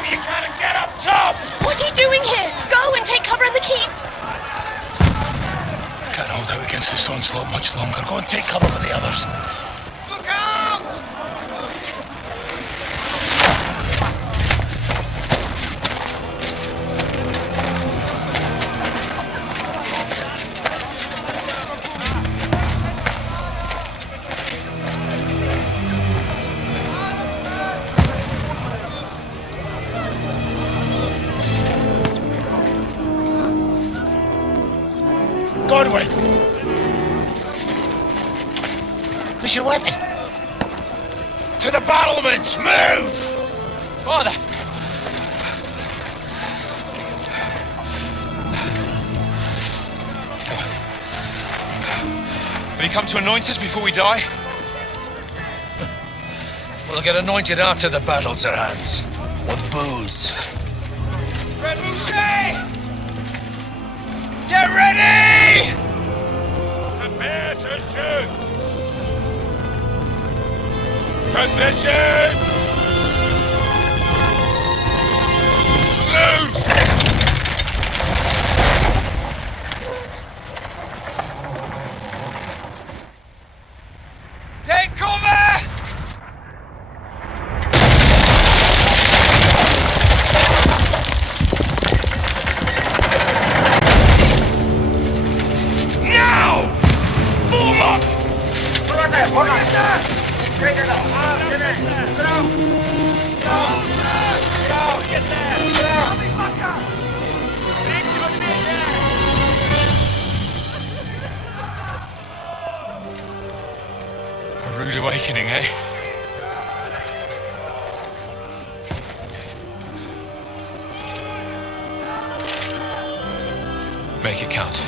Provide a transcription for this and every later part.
maybe you can't get up top! What are you doing here? Go and take cover in the keep! Can't hold out against this onslaught much longer. Go and take cover with the others. Look out! Godwin! Where's your weapon? To the battlements! Move! Father! Will you come to anoint us before we die? We'll get anointed after the battles are hands. With booze. Red Boucher! Get ready! Prepare to shoot! Position! Loose! Take cover! Now! Form up! A rude awakening, eh? Make it count.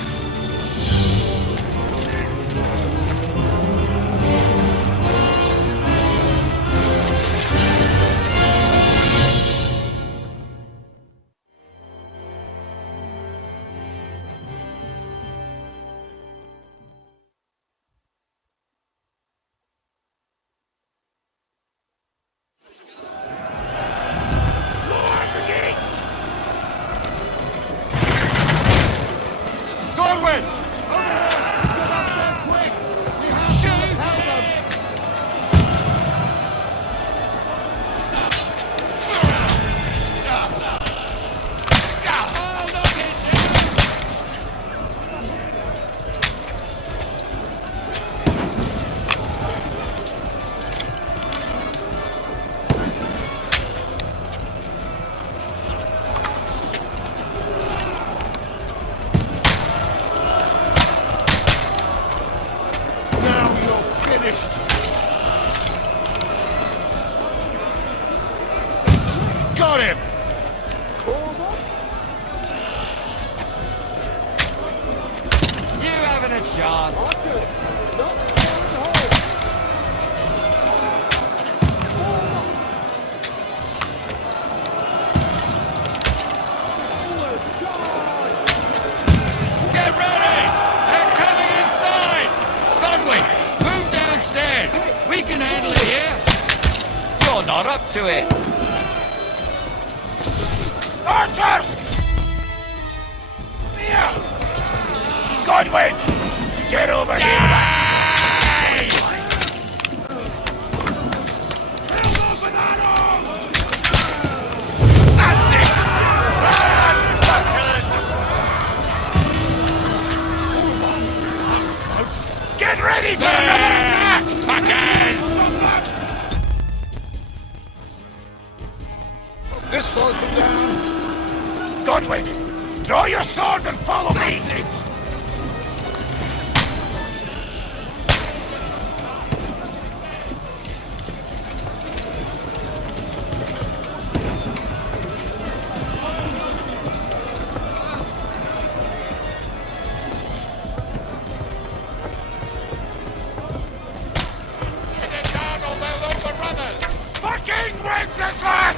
Godwin! Get up there quick! We have to repel them! Now you're finished! Got him! You haven't a chance. Get ready! They're coming inside! Godwin, move downstairs. We can handle it here. You're not up to it. Archers! Here! Godwin! Get over here! That's it! Run, fuckers! Get ready for another attack! Fuckers! This slows them down. Godwin, draw your sword and follow me! That's it! Fucking Wenceslas!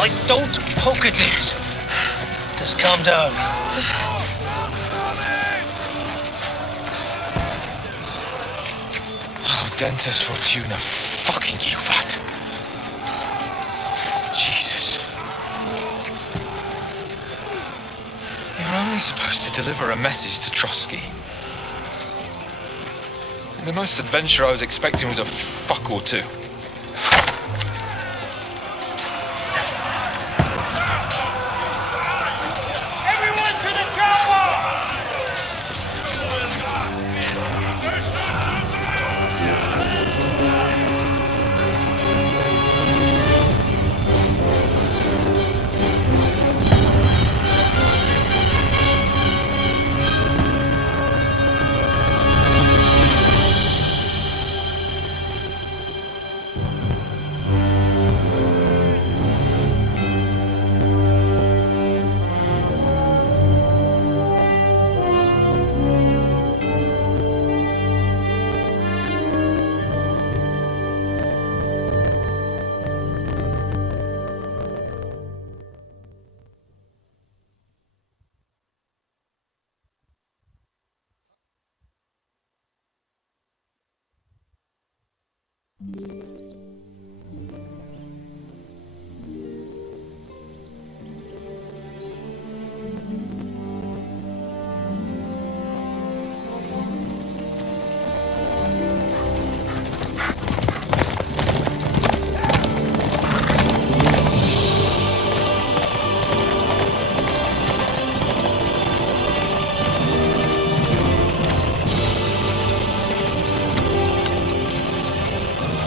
I don't poke at it. Just calm down. Oh, Dentist Fortuna, fucking you, vat. Jesus. You're only supposed to deliver a message to Trotsky. The most adventure I was expecting was a fuck or two. Everyone to the tower!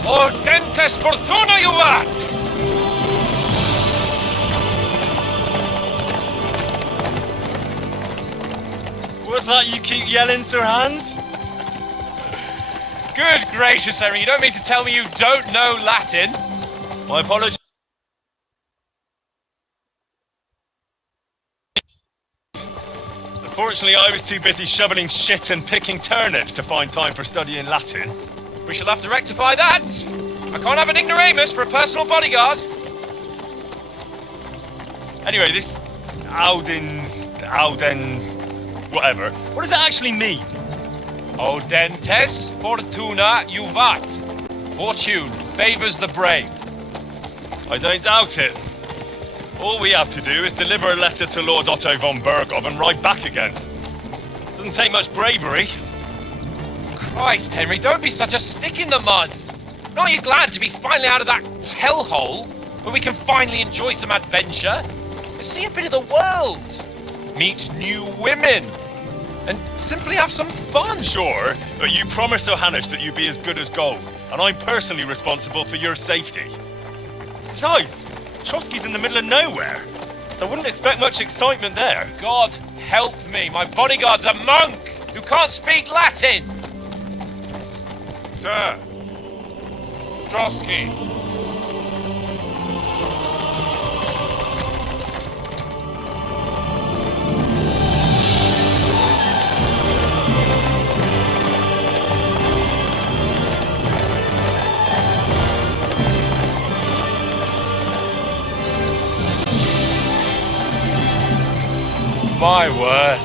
Oh, Dentist Fortuna, you vat! What's that you keep yelling, Sir Hans? Good gracious, Henry, you don't mean to tell me you don't know Latin? My apologies. Unfortunately, I was too busy shoveling shit and picking turnips to find time for studying Latin. We shall have to rectify that. I can't have an ignoramus for a personal bodyguard. Anyway, this Alden, whatever. What does it actually mean? Oh, Dentes Fortuna Juvat. Fortune favors the brave. I don't doubt it. All we have to do is deliver a letter to Lord Otto von Bergov and ride back again. Doesn't take much bravery. Christ, Henry, don't be such a stick in the mud. Not you glad to be finally out of that hellhole where we can finally enjoy some adventure? See a bit of the world, meet new women, and simply have some fun. Sure, but you promised Johannes that you'd be as good as gold, and I'm personally responsible for your safety. Besides, Trotsky's in the middle of nowhere, so I wouldn't expect much excitement there. God help me, my bodyguard's a monk who can't speak Latin. Sir! Trotsky! My word.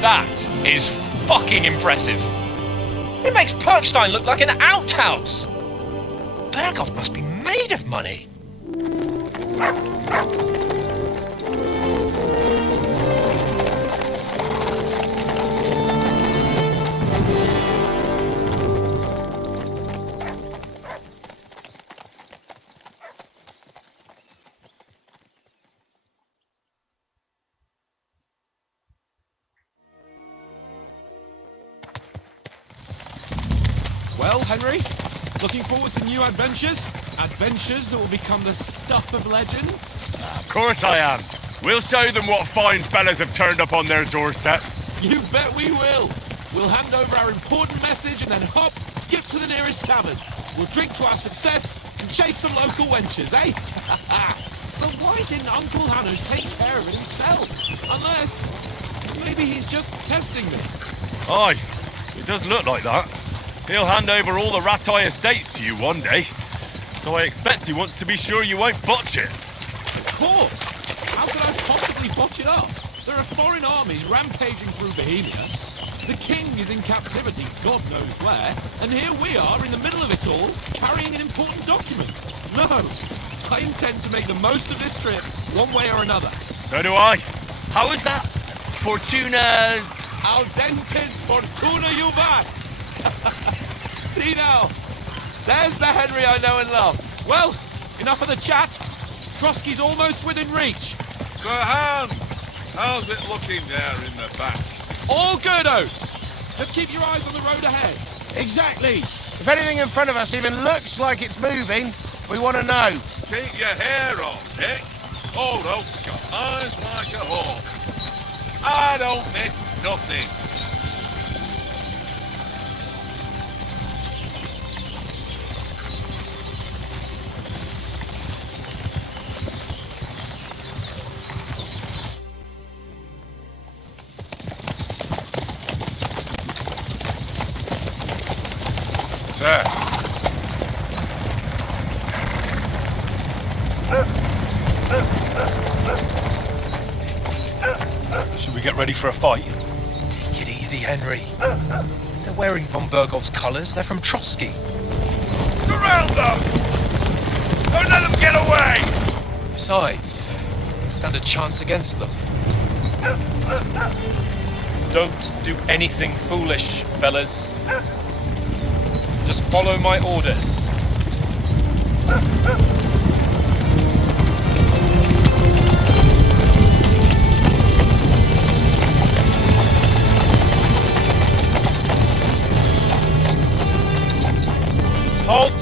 That is fucking impressive. It makes Perkstein look like an outhouse. Berghoff must be made of money. Well, Henry, looking forward to new adventures? Adventures that will become the stuff of legends? Of course I am. We'll show them what fine fellas have turned up on their doorstep. You bet we will. We'll hand over our important message and then hop, skip to the nearest tavern. We'll drink to our success and chase some local wenches, eh? But why didn't Uncle Hannes take care of it himself? Unless, maybe he's just testing me. Aye, it does look like that. He'll hand over all the Ratai estates to you one day, so I expect he wants to be sure you won't botch it. course! How could I possibly botch it up? There are foreign armies rampaging through Bohemia. The king is in captivity, God knows where, and here we are in the middle of it all, carrying an important document. No, I intend to make the most of this trip, one way or another. So do I. How is that? Fortuna... Al dentes fortuna juvat! See now, there's the Henry I know and love. Well, enough of the chat. Trotsky's almost within reach. Sir Hans, how's it looking there in the back? All good, Oates. Just keep your eyes on the road ahead. Exactly. If anything in front of us even looks like it's moving, we want to know. Keep your hair on, Dick. Old Oak's got eyes like a hawk. I don't miss nothing. Sir. Should we get ready for a fight? Take it easy, Henry. They're wearing von Bergov's colours. They're from Trotsky. Surround them! Don't let them get away! Besides, stand a chance against them. Don't do anything foolish, fellas. Just follow my orders. Halt!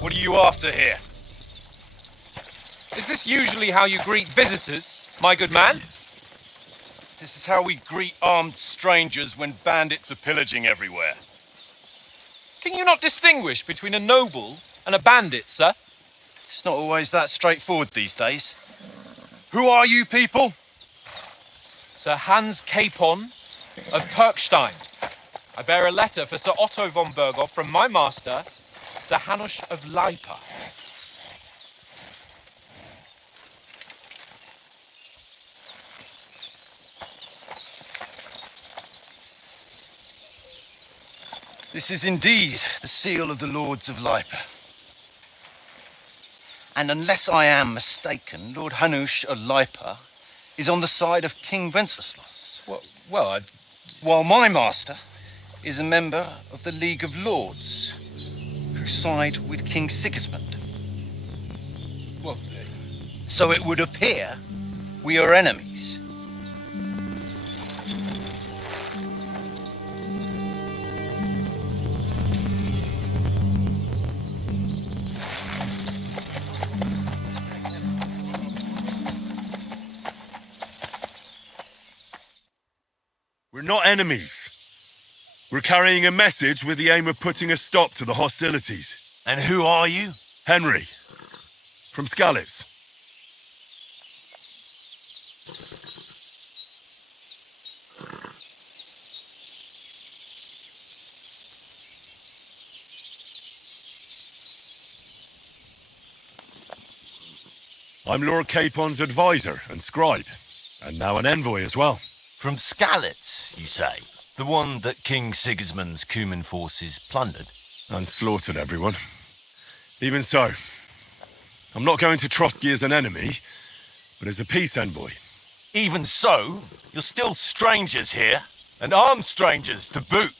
What are you after here? Is this usually how you greet visitors, my good man? This is how we greet armed strangers when bandits are pillaging everywhere. Can you not distinguish between a noble and a bandit, sir? It's not always that straightforward these days. Who are you people? Sir Hans Capon of Perkstein. I bear a letter for Sir Otto von Berghoff from my master, Sir Hanush of Lipa. This is indeed the seal of the Lords of Lipa. And unless I am mistaken, Lord Hanush of Lipa is on the side of King Wenceslas. Well, While my master is a member of the League of Lords, who side with King Sigismund. well, So it would appear we are enemies. We're not enemies. We're carrying a message with the aim of putting a stop to the hostilities. And who are you? Henry, from Skalitz. I'm Lord Capon's advisor and scribe, and now an envoy as well. From Skalitz, you say? The one that King Sigismund's Cuman forces plundered? And slaughtered everyone. Even so, I'm not going to Trotsky as an enemy, but as a peace envoy. Even so, you're still strangers here, and armed strangers to boot.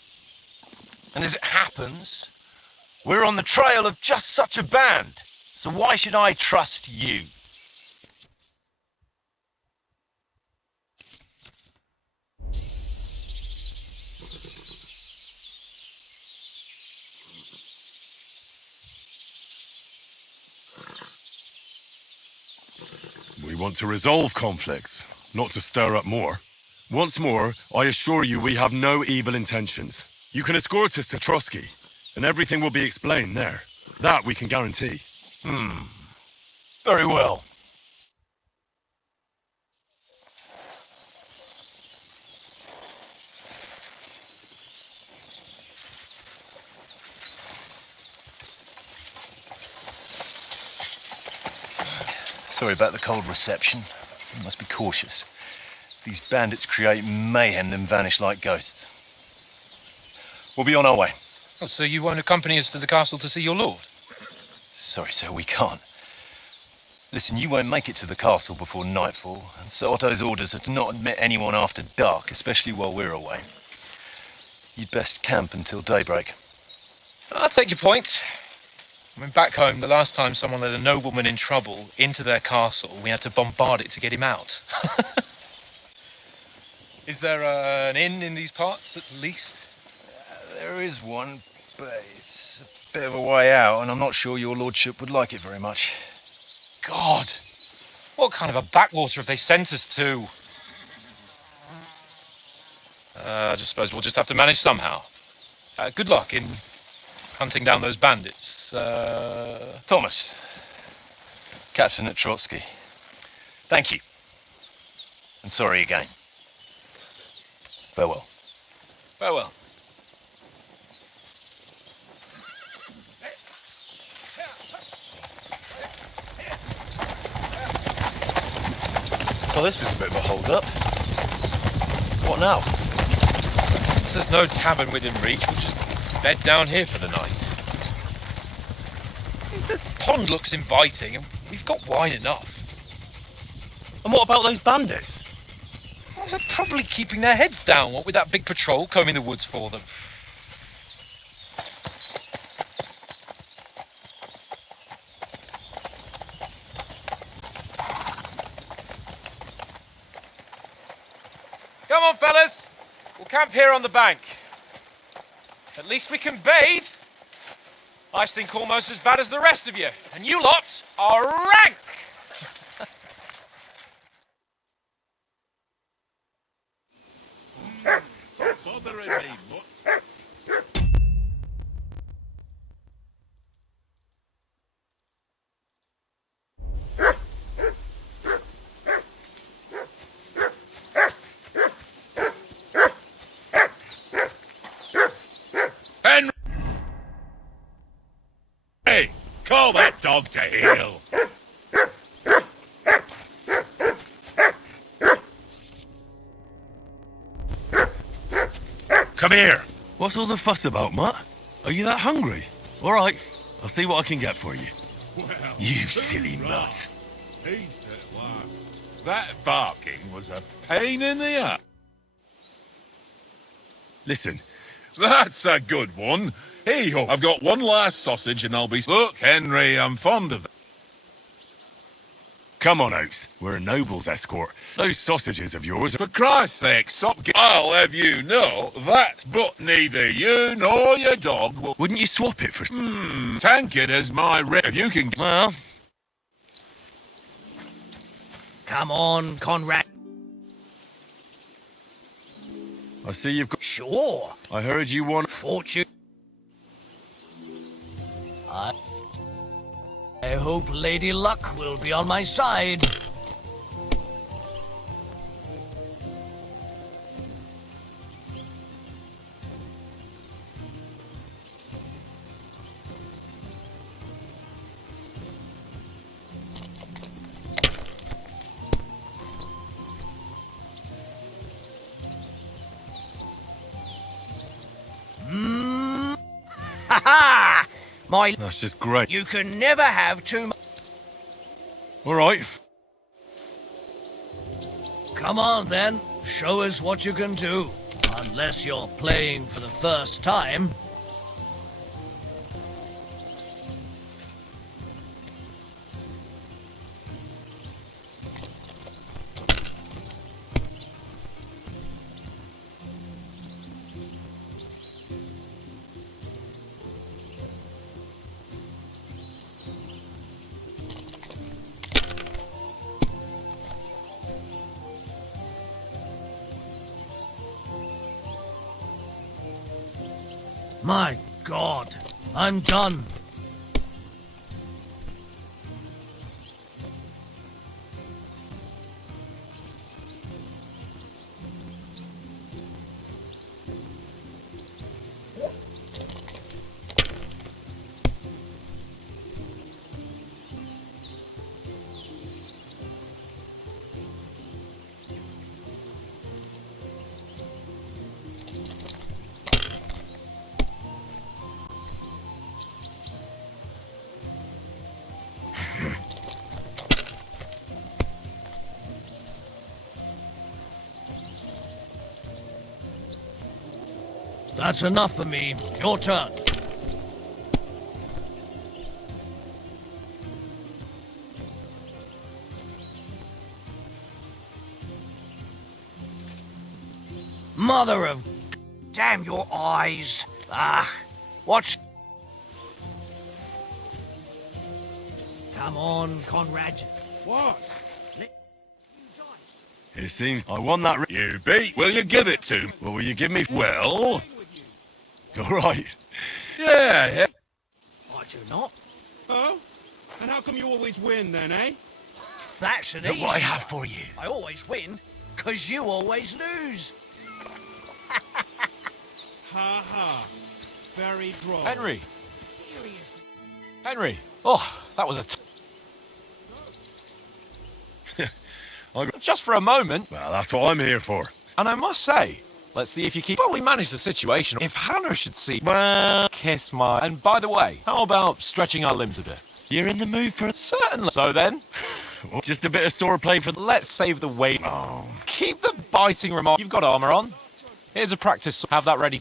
And as it happens, we're on the trail of just such a band, so why should I trust you? We want to resolve conflicts, not to stir up more. Once more, I assure you we have no evil intentions. You can escort us to Trotsky, and everything will be explained there. That we can guarantee. Very well. Sorry about the cold reception. You must be cautious. These bandits create mayhem then vanish like ghosts. We'll be on our way. Oh, so you won't accompany us to the castle to see your lord? Sorry, sir, we can't. Listen, you won't make it to the castle before nightfall, and Sir Otto's orders are to not admit anyone after dark, especially while we're away. You'd best camp until daybreak. I'll take your point. I mean, back home, the last time someone let a nobleman in trouble into their castle, we had to bombard it to get him out. Is there an inn in these parts, at least? There is one, but it's a bit of a way out, and I'm not sure your lordship would like it very much. God! What kind of a backwater have they sent us to? I just suppose we'll just have to manage somehow. Good luck in hunting down those bandits. Thomas, Captain at Trotsky. Thank you. And sorry again. Farewell. Farewell. Well, this is a bit of a hold-up. What now? Since there's no tavern within reach, we'll just bed down here for the night. The pond looks inviting, and we've got wine enough. And what about those bandits? Well, they're probably keeping their heads down, what with that big patrol combing the woods for them. Come on, fellas. We'll camp here on the bank. At least we can bathe. I stink almost as bad as the rest of you, and you lot are rank! Hey, call that dog to heel. Come here! What's all the fuss about, Mutt? Are you that hungry? All right, I'll see what I can get for you. Well, You silly nut. peace at last. That barking was a pain in the ass. Listen, That's a good one. Hey ho, I've got one last sausage and I'll be... Look, Henry, I'm fond of it. come on, Oaks. We're a noble's escort. Those sausages of yours For Christ's sake, I'll have you know that, but neither you nor your dog will Wouldn't you swap it for... tank it as my rib. You can... Well... Come on, Conrad. I see you've got... Sure. I heard you want... Fortune. I hope Lady Luck will be on my side. Ha ha! My... That's just great. You can never have too much. All right. Come on, then. Show us what you can do. Unless you're playing for the first time. My God, I'm done. That's enough for me. Your turn. Mother of... Damn your eyes. Watch... Come on, Conrad. What? It seems I won that. You beat. Will you give it to me? Well, will you give me? Well. All right. Yeah. I do not. Oh? And how come you always win then, eh? That's an Look easy what I one. have for you. I always win, 'cause you always lose. Ha ha. Very droll. Henry. Seriously. Henry. Oh, that was a... Just for a moment. Well, that's what I'm here for. And I must say, let's see if you keep... Well, we managed the situation. If Hannah should see... Well, kiss my... And by the way, how about stretching our limbs a bit? You're in the mood for... Certainly. So then, Just a bit of swordplay for... let's save the weight. Oh. Keep the biting remark. You've got armor on. Here's a practice. Have that ready.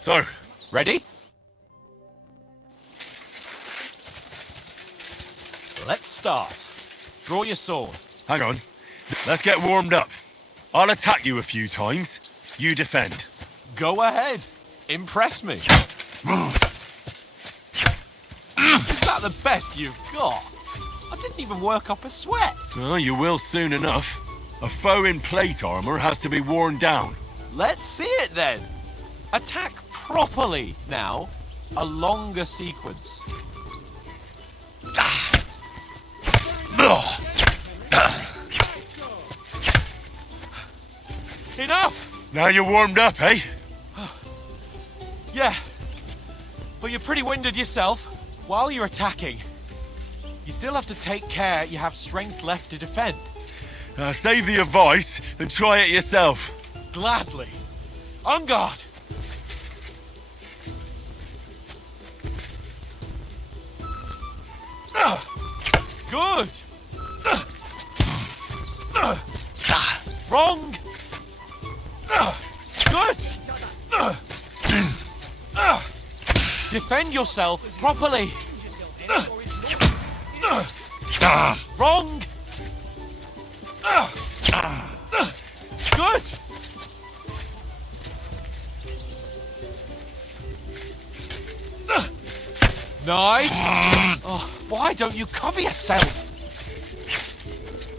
So, Ready? Let's start. Draw your sword. hang on. Let's get warmed up. I'll attack you a few times. You defend. Go ahead. Impress me. Is that the best you've got? I didn't even work up a sweat. Oh, you will soon enough. A foe in plate armor has to be worn down. Let's see it then. Attack properly now. A longer sequence. Enough! Now you're warmed up, eh? Yeah. But you're pretty winded yourself. While you're attacking, you still have to take care you have strength left to defend. Save the advice and try it yourself. Gladly. On guard. Good. Wrong. Good. Defend yourself properly. Wrong. Good. Nice. Oh, why don't you cover yourself?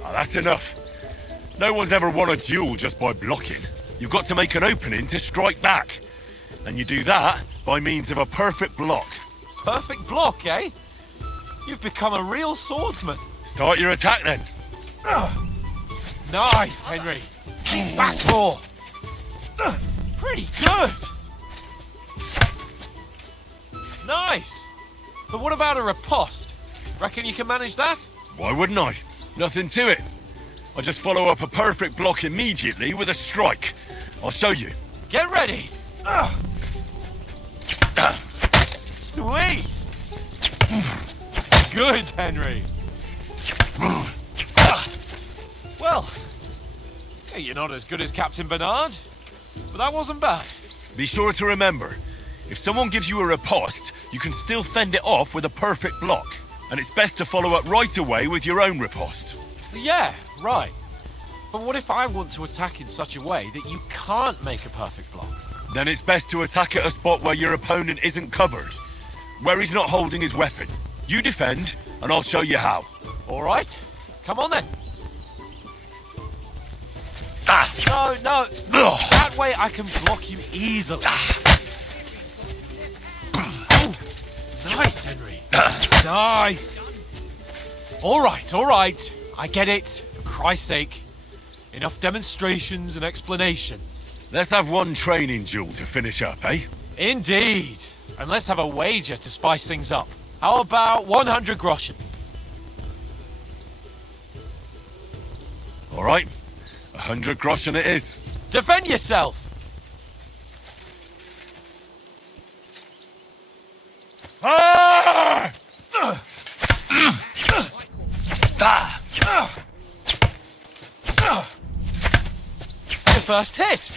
That's enough. No one's ever won a duel just by blocking. You've got to make an opening to strike back. And you do that by means of a perfect block. Perfect block, eh? You've become a real swordsman. Start your attack then. Nice, Henry. Keep back more. Pretty good. Nice. But what about a riposte? Reckon you can manage that? Why wouldn't I? Nothing to it. I just follow up a perfect block immediately with a strike. I'll show you. Get ready. Sweet. Good, Henry. Well, you're not as good as Captain Bernard, but that wasn't bad. Be sure to remember, if someone gives you a riposte, you can still fend it off with a perfect block. And it's best to follow up right away with your own riposte. Yeah, right. But what if I want to attack in such a way that you can't make a perfect block? Then it's best to attack at a spot where your opponent isn't covered, where he's not holding his weapon. You defend, and I'll show you how. All right, come on then. No. That way I can block you easily. Ooh, nice, Henry. Nice. All right. I get it. For Christ's sake. Enough demonstrations and explanations. Let's have one training duel to finish up, eh? Indeed. And let's have a wager to spice things up. How about 100 groschen? All right, 100 groschen it is. Defend yourself! Ah! Your first hit!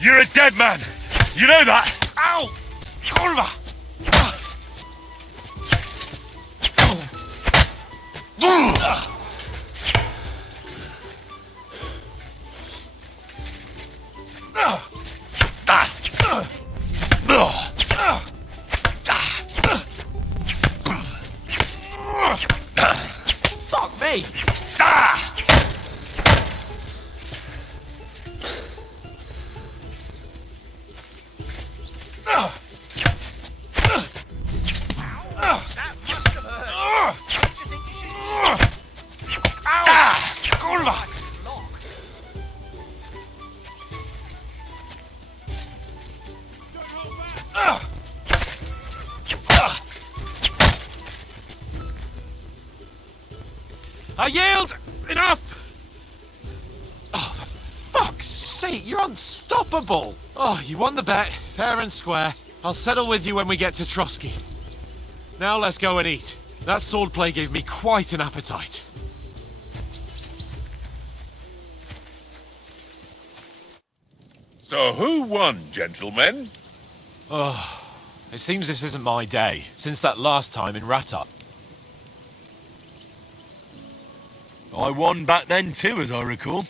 You're a dead man. You know that? Ow! Kurva! Fuck me! I yield! Enough! Oh, for fuck's sake, you're unstoppable! Oh, you won the bet, fair and square. I'll settle with you when we get to Trotsky. Now let's go and eat. That swordplay gave me quite an appetite. So who won, gentlemen? Oh, it seems this isn't my day, since that last time in Rattop. I won back then too, as I recall.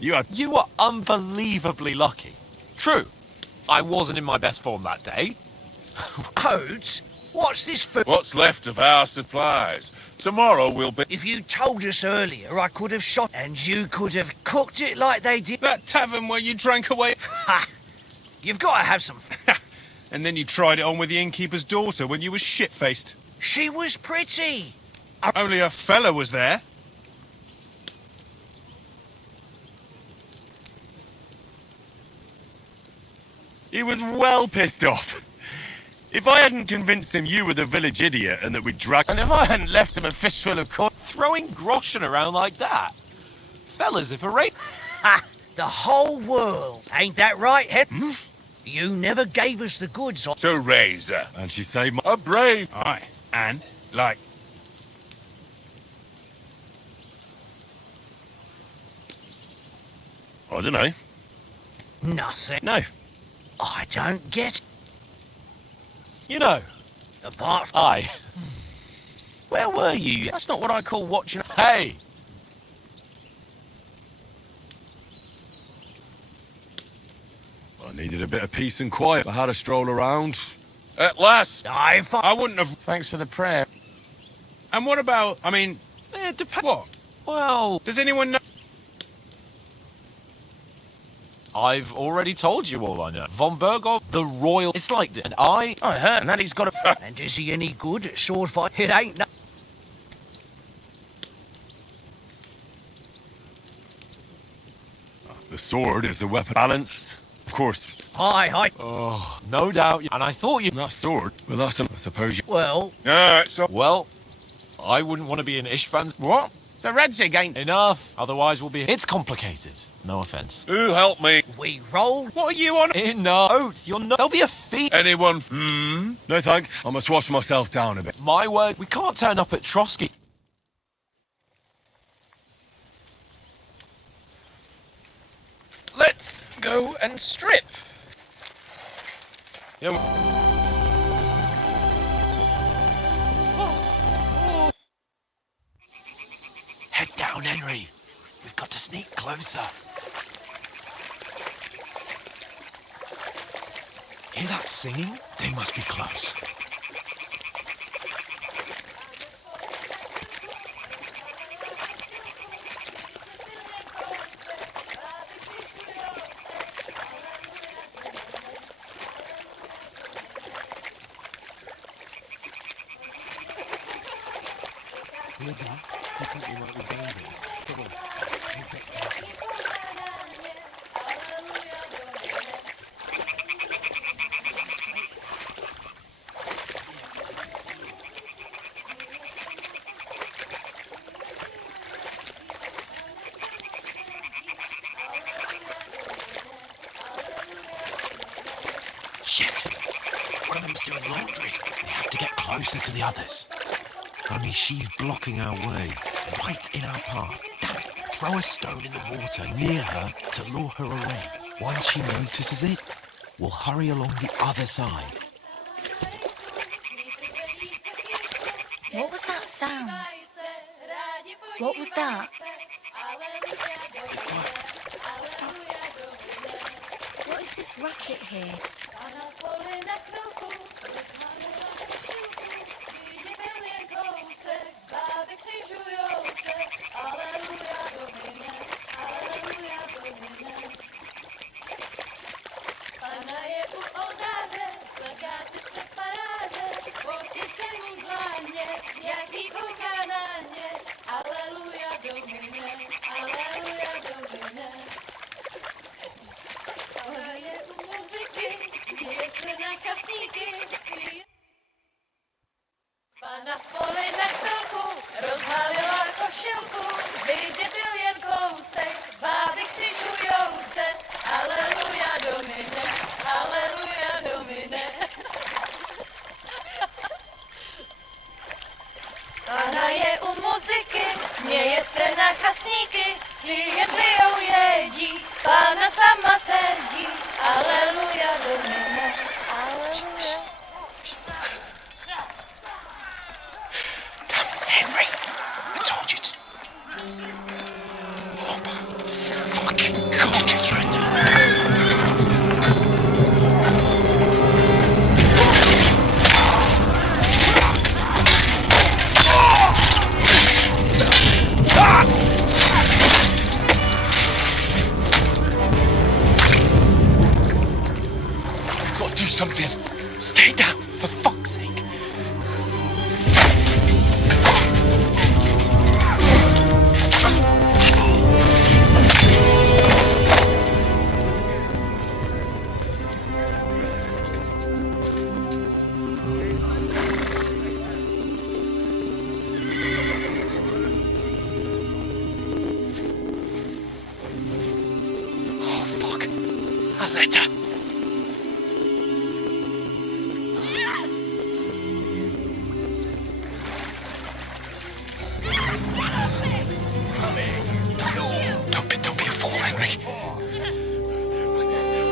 You were unbelievably lucky. True, I wasn't in my best form that day. Oats? What's this for? What's left of our supplies? Tomorrow we'll be... If you told us earlier, I could have shot and you could have cooked it like they did. That tavern where you drank away... Ha! You've got to have some... And then you tried it on with the innkeeper's daughter when you were shit-faced. She was pretty. Only a fella was there. He was well pissed off. If I hadn't convinced him you were the village idiot and that we'd drag... And if I hadn't left him a fistful of corn, throwing groschen around like that. Fellas, if a rate... Ha! The whole world. Ain't that right, Head? You never gave us the goods on... To Razor. And she saved my... A brave... Aye. And, like... I don't know. Nothing. No. I don't get... You know, Apart from... I... Where were you? That's not what I call watching. Hey! I needed a bit of peace and quiet. I had a stroll around. At last! I wouldn't have... Thanks for the prayer. And what about... I mean... It depends. What? Well, Does anyone know... I've already told you all I know. Von Bergov, the royal... It's like this. And I heard that he's got a... And is he any good at sword fight? It ain't no... The sword is the weapon. Balanced, of course. Hi. Oh, no doubt. And I thought you... That sword, well, that's... I suppose you... Well, So... Well, I wouldn't want to be in Ishvan's... What? So Radzig ain't... Enough. Otherwise we'll be... It's complicated. No offence. Who help me? we rolled... What are you on... Enough. You're not... There'll be a fee. Anyone? No thanks. I must wash myself down a bit. My word, we can't turn up at Trotsky. let's go and strip. Head down, Henry. We've got to sneak closer. Hear that singing? They must be close. Shit! One of them's doing laundry. We have to get closer to the others. Only she's blocking our way, right in our path. Damn it! Throw a stone in the water near her to lure her away. Once she notices it, we'll hurry along the other side. What was that sound? What was that? What is this racket here? Pana je u muzyky, směje se na chasníky, klient jedí, Pana sama sedí, aleluja do mene, aleluja. Damn, Henry! I told you to... Oh, fucking God, you're a do something. Stay down, for fuck's sake. Oh, fuck. A letter.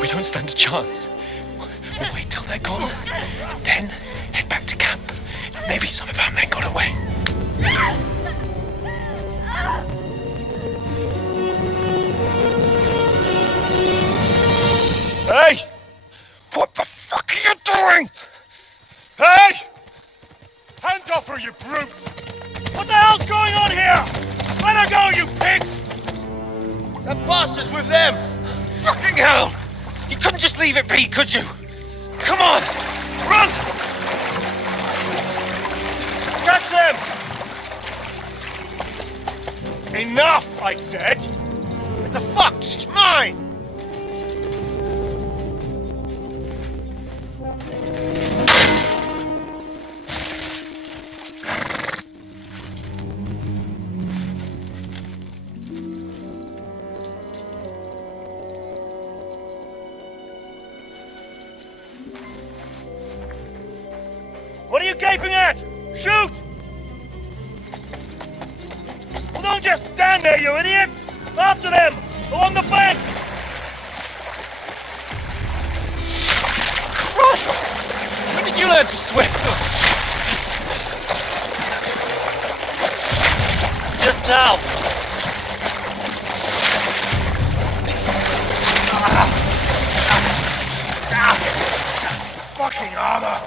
We don't stand a chance. We'll wait till they're gone, and then head back to camp. Maybe some of our men got away. Hey! What the fuck are you doing? Hey! Hand off her, you brute! What the hell's going on here? Let her go, you pig! That bastard's with them! Fucking hell! You couldn't just leave it be, could you? Come on! Run! Catch them! Enough, I said! What the fuck? She's mine! What are you gaping at? Shoot! Well, don't just stand there, you idiot! After them! Along the bank! learn to swim. Just now. Fucking armor!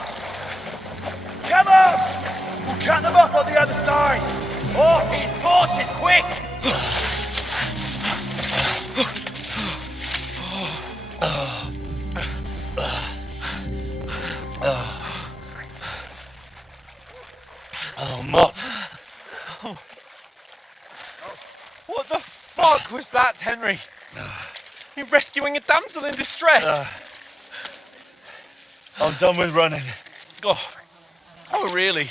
Come on! We'll cut them off on the other side! Off his forces, quick! Oh, Mott. What the fuck was that, Henry? You're rescuing a damsel in distress. I'm done with running. Oh, really?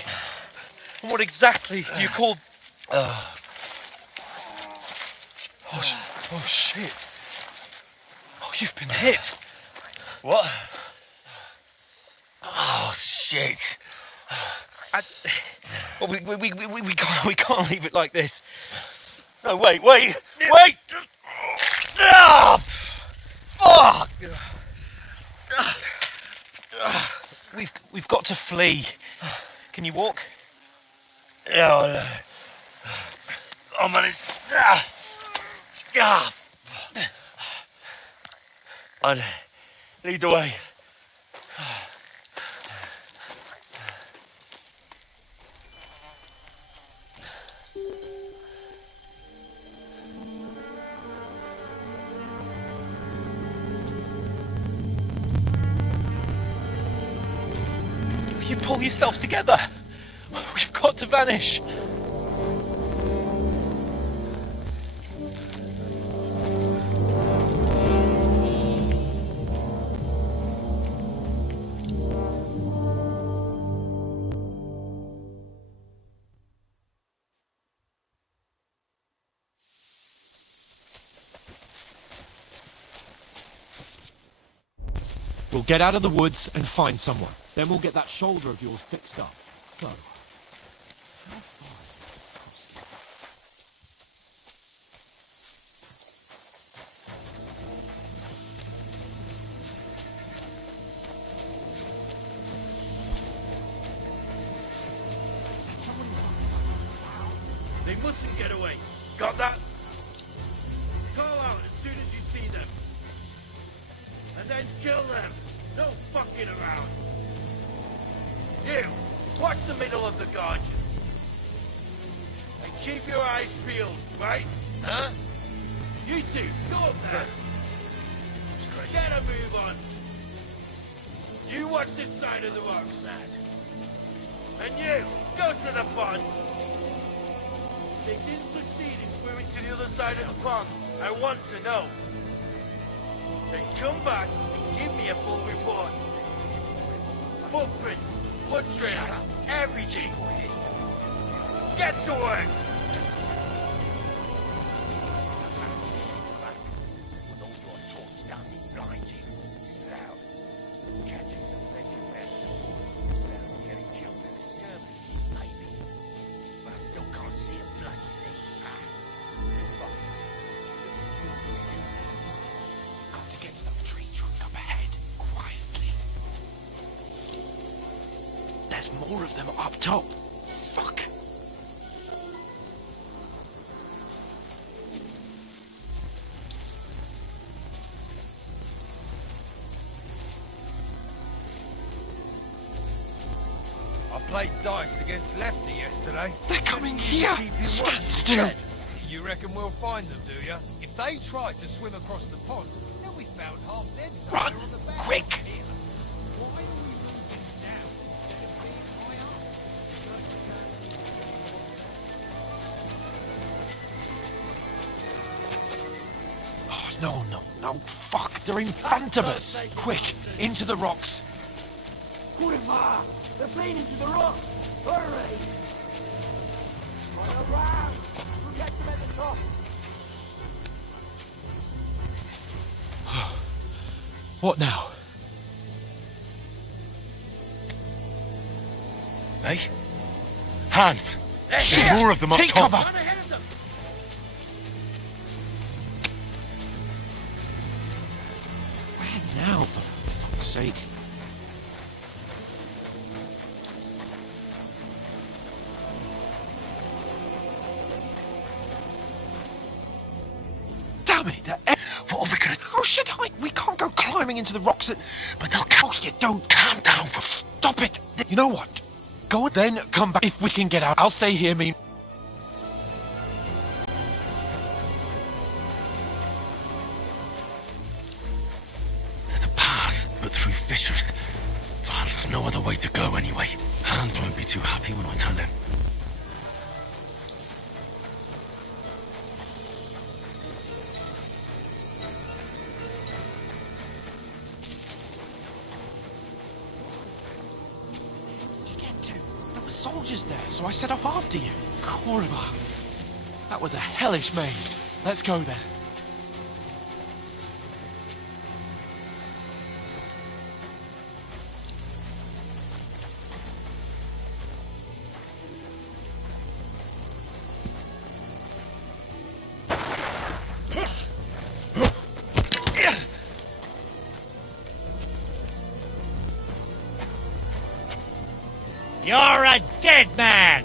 And what exactly do you call... Oh, shit. Oh, you've been hit. What? Oh, shit. Well, we can't leave it like this. No, wait! Ah! Fuck! We've got to flee. Can you walk? Yeah, I'll manage. I'd lead the way. You pull yourself together. We've got to vanish. We'll get out of the woods and find someone. Then we'll get that shoulder of yours fixed up. So, They mustn't get away. Got that? Call out as soon as you see them. And then kill them. No fucking around. You, watch the middle of the guardian. And keep your eyes peeled, right? Huh? You two, go up there. Get a move on. You watch this side of the rocks, lad. And you, go to the pond. They didn't succeed in swimming to the other side of the pond. I want to know. Then come back and give me a full report. Footprints, blood trails, everything. Get to work! There's more of them up top. Fuck. I played dice against Lefty yesterday. They're coming here. Stand still. You reckon we'll find them, do you? If they tried to swim across the pond, then we found half dead. Run, quick. No, fuck, they're in front of us. Quick, into the rocks. Kurwa! They're playing into the rocks! Hurry! All around! We'll get them at the top! what now? Hey? Hans! There's more of them up Take top! cover! Where now, for fuck's sake? climbing into the rocks. But they'll kill you. Don't calm down. Stop it. You know what? Go and then come back if we can get out. I'll stay here, mean. There's a path, but through fissures. Oh, there's no other way to go anyway. Hans won't be too happy when I tell him. There were soldiers there, so I set off after you. Korva. That was a hellish maze. Let's go then. You're a dead man!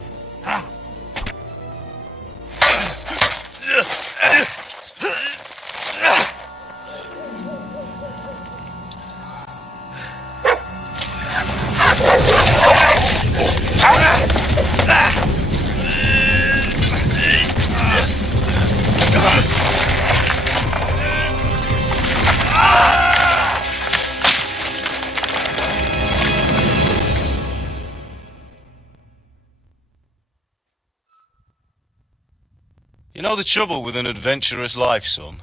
You know the trouble with an adventurous life, son?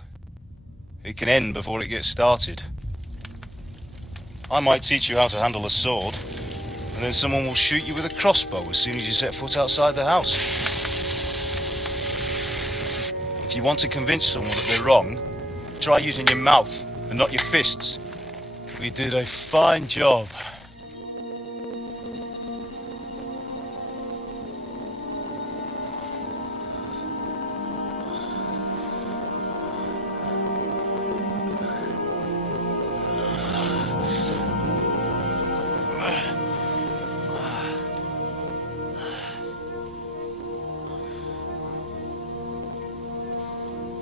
It can end before it gets started. I might teach you how to handle a sword, and then someone will shoot you with a crossbow as soon as you set foot outside the house. If you want to convince someone that they're wrong, try using your mouth and not your fists. We did a fine job.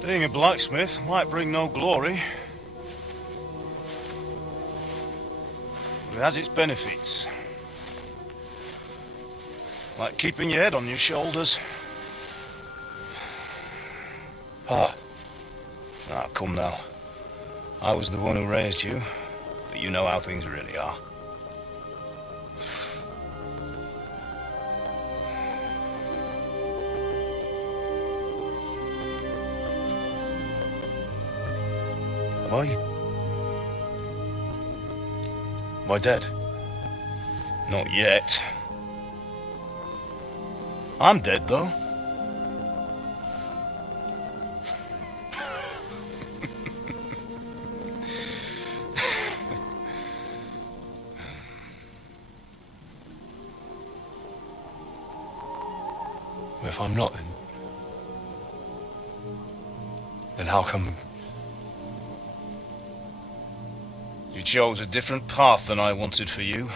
Being a blacksmith might bring no glory, but it has its benefits. Like keeping your head on your shoulders. Pa. Ah, come now. I was the one who raised you, but you know how things really are. Am I? Am I dead? Not yet. I'm dead, though. If I'm not, then how come? You chose a different path than I wanted for you.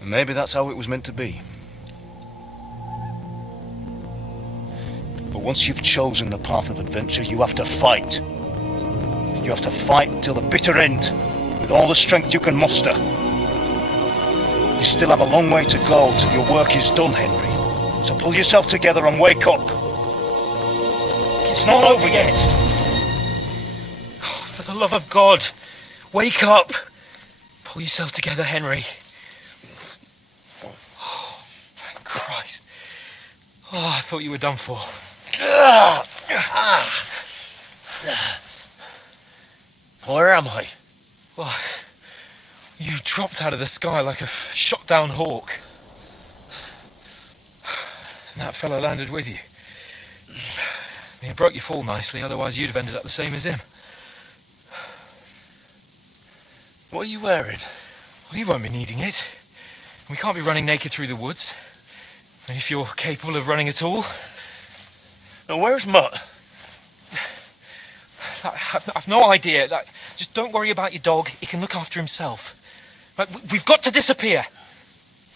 And maybe that's how it was meant to be. But once you've chosen the path of adventure, you have to fight. You have to fight till the bitter end, with all the strength you can muster. You still have a long way to go till your work is done, Henry. So pull yourself together and wake up. It's not over yet. Oh, for the love of God, wake up! Pull yourself together, Henry. Oh, thank Christ. Oh, I thought you were done for. Where am I? Well, you dropped out of the sky like a shot-down hawk. And that fella landed with you. He broke your fall nicely, otherwise you'd have ended up the same as him. What are you wearing? Well, you won't be needing it. We can't be running naked through the woods. And if you're capable of running at all. Now, where's Mutt? I've no idea. Just don't worry about your dog. He can look after himself. We've got to disappear.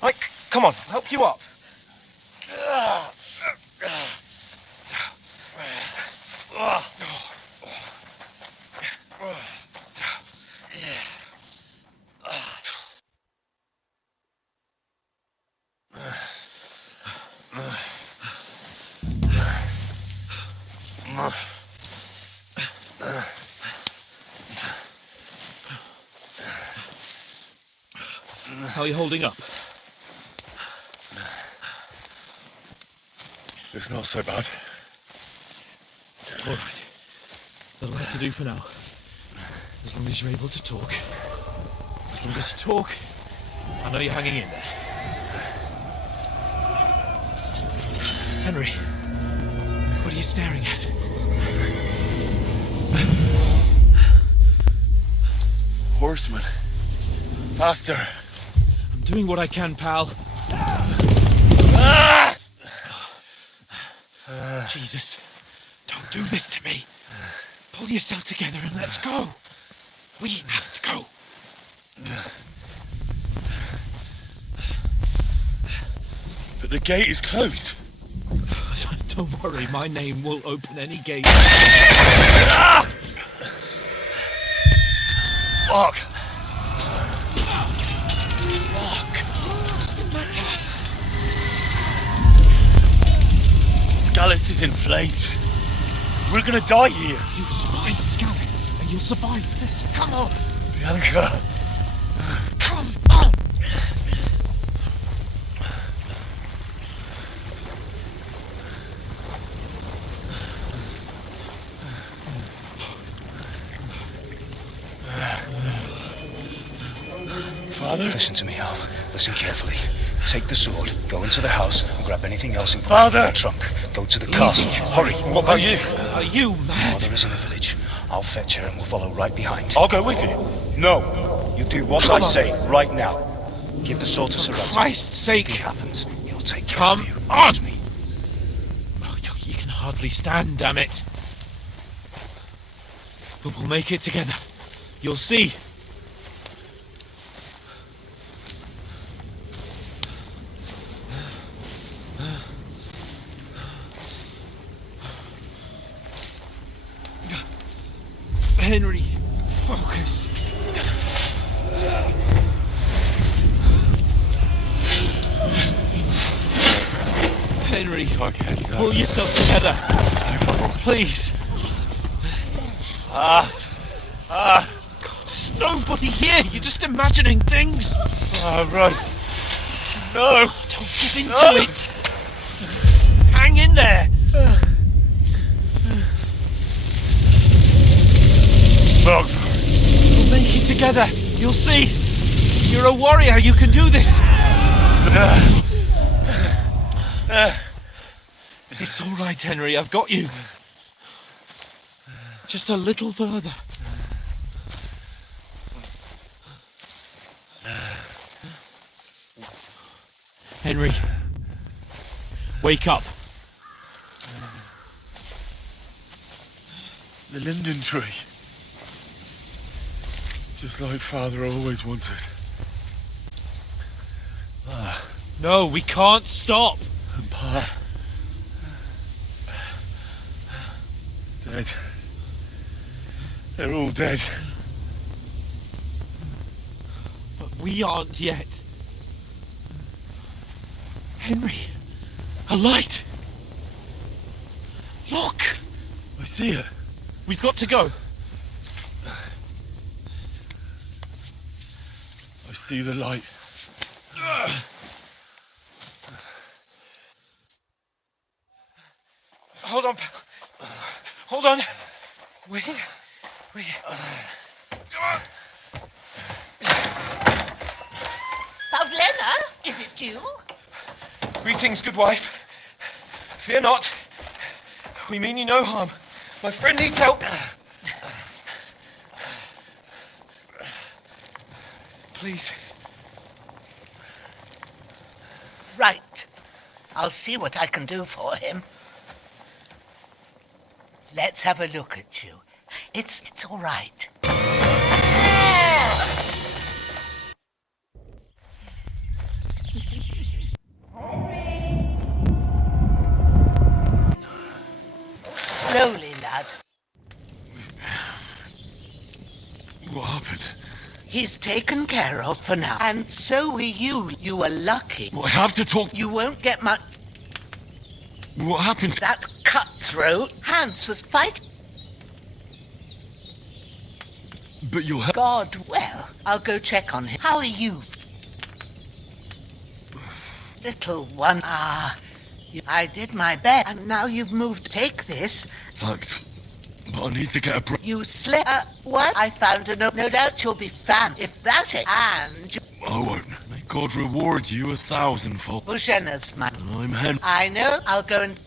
Right, come on, I'll help you up. How are you holding up? It's not so bad. All right. That'll have to do for now. As long as you're able to talk. As long as you talk, I know you're hanging in there. Henry, what are you staring at? Horseman. Faster. I'm doing what I can, pal. Jesus, don't do this to me. Pull yourself together and let's go. We have to go. But the gate is closed. Don't worry, my name will open any gate. Fuck. What's the matter? Scallis is in flames. We're gonna die here. You survived Scallis, and you'll survive this. Come on. Bianca. Come on. Father? Listen to me, Al. Listen carefully. Take the sword, go into the house, and grab anything else in Father! the trunk. Go to the castle. Hurry. What about you? Are you mad? Mother is in the village. I'll fetch her and we'll follow right behind. I'll go with you. No. You do what I say right now. Give the sword to Sir For Christ's sake. If it happens, he'll take care Come of you. on! Me. Oh, you can hardly stand, damn it. But we'll make it together. You'll see. Henry, focus. Henry, pull yourself together. Please. God, there's nobody here. You're just imagining things. Right. No. Don't give in to it. Hang in there. Look. We'll make it together. You'll see. You're a warrior. You can do this. It's all right, Henry. I've got you. Just a little further. Henry, wake up. The linden tree. Just like Father always wanted. No, we can't stop. And Pa. Dead. They're all dead. But we aren't yet. Henry, a light. Look. I see it. We've got to go. I see the light. Hold on. Hold on. Wait. Pavlena, is it you? Greetings, good wife. Fear not. We mean you no harm. My friend needs help. Please. Right. I'll see what I can do for him. Let's have a look at you. It's all right. Slowly, lad. What happened? He's taken care of for now. And so are you. You were lucky. I have to talk. You won't get much. What happened? That cutthroat. Hans was fighting. But you'll have. God, well, I'll go check on him. How are you? little one. I did my best, and now you've moved. Take this. Thanks. But I need to get a break. You slept. What? I found a note. No doubt you'll be found. If that's it, and I won't. May God reward you 1,000-fold. Bushena's my. I'm Henry. I know. I'll go and.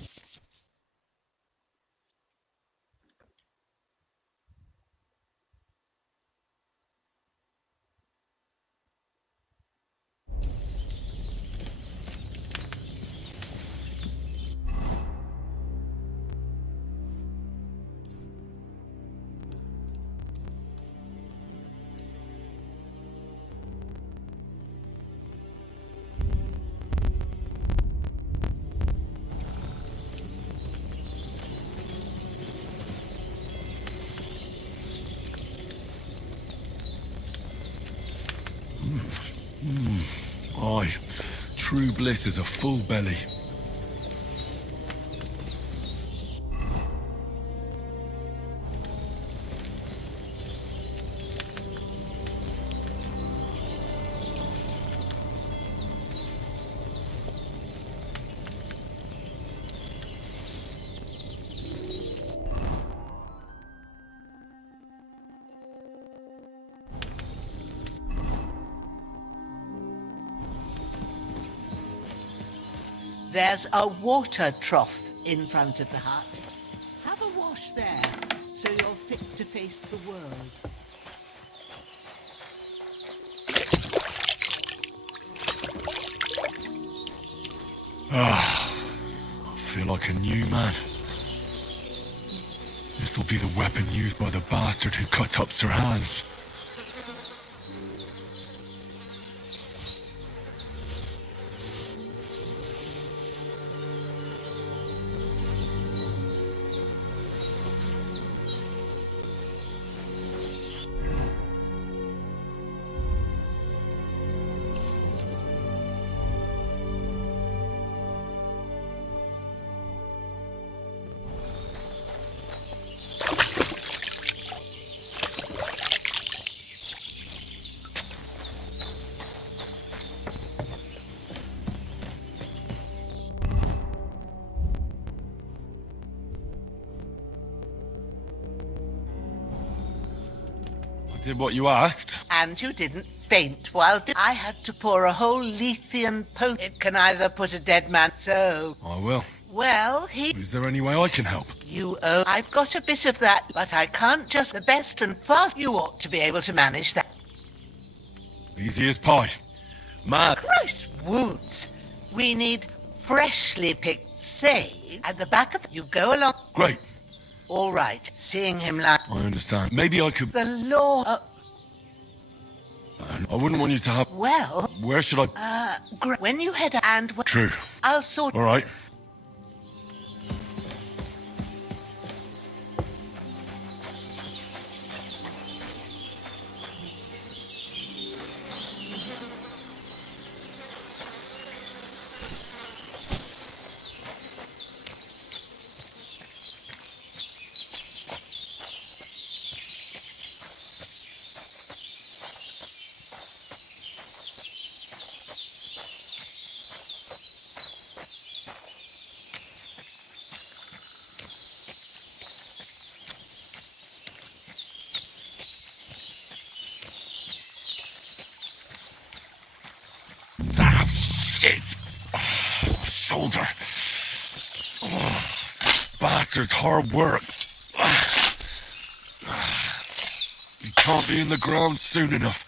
Aye, true bliss is a full belly. There's a water trough in front of the hut. Have a wash there, so you're fit to face the world. I feel like a new man. This'll be the weapon used by the bastard who cut up Sir Hans. Did what you asked. And you didn't faint while I had to pour a whole Lethean potion. It can either put a dead man, so... I will. Well, Is there any way I can help? I've got a bit of that, but I can't just the best and fast. You ought to be able to manage that. Easy as pie. Man. Christ wounds. We need freshly picked sage at the back of... You go along... Great. All right. Seeing him like... I understand. Maybe I could... The law... I wouldn't want you to have... Well... Where should I... when you head and... True. I'll sort... All right. Shit! Oh, shoulder. Oh, bastard's hard work. He can't be in the ground soon enough.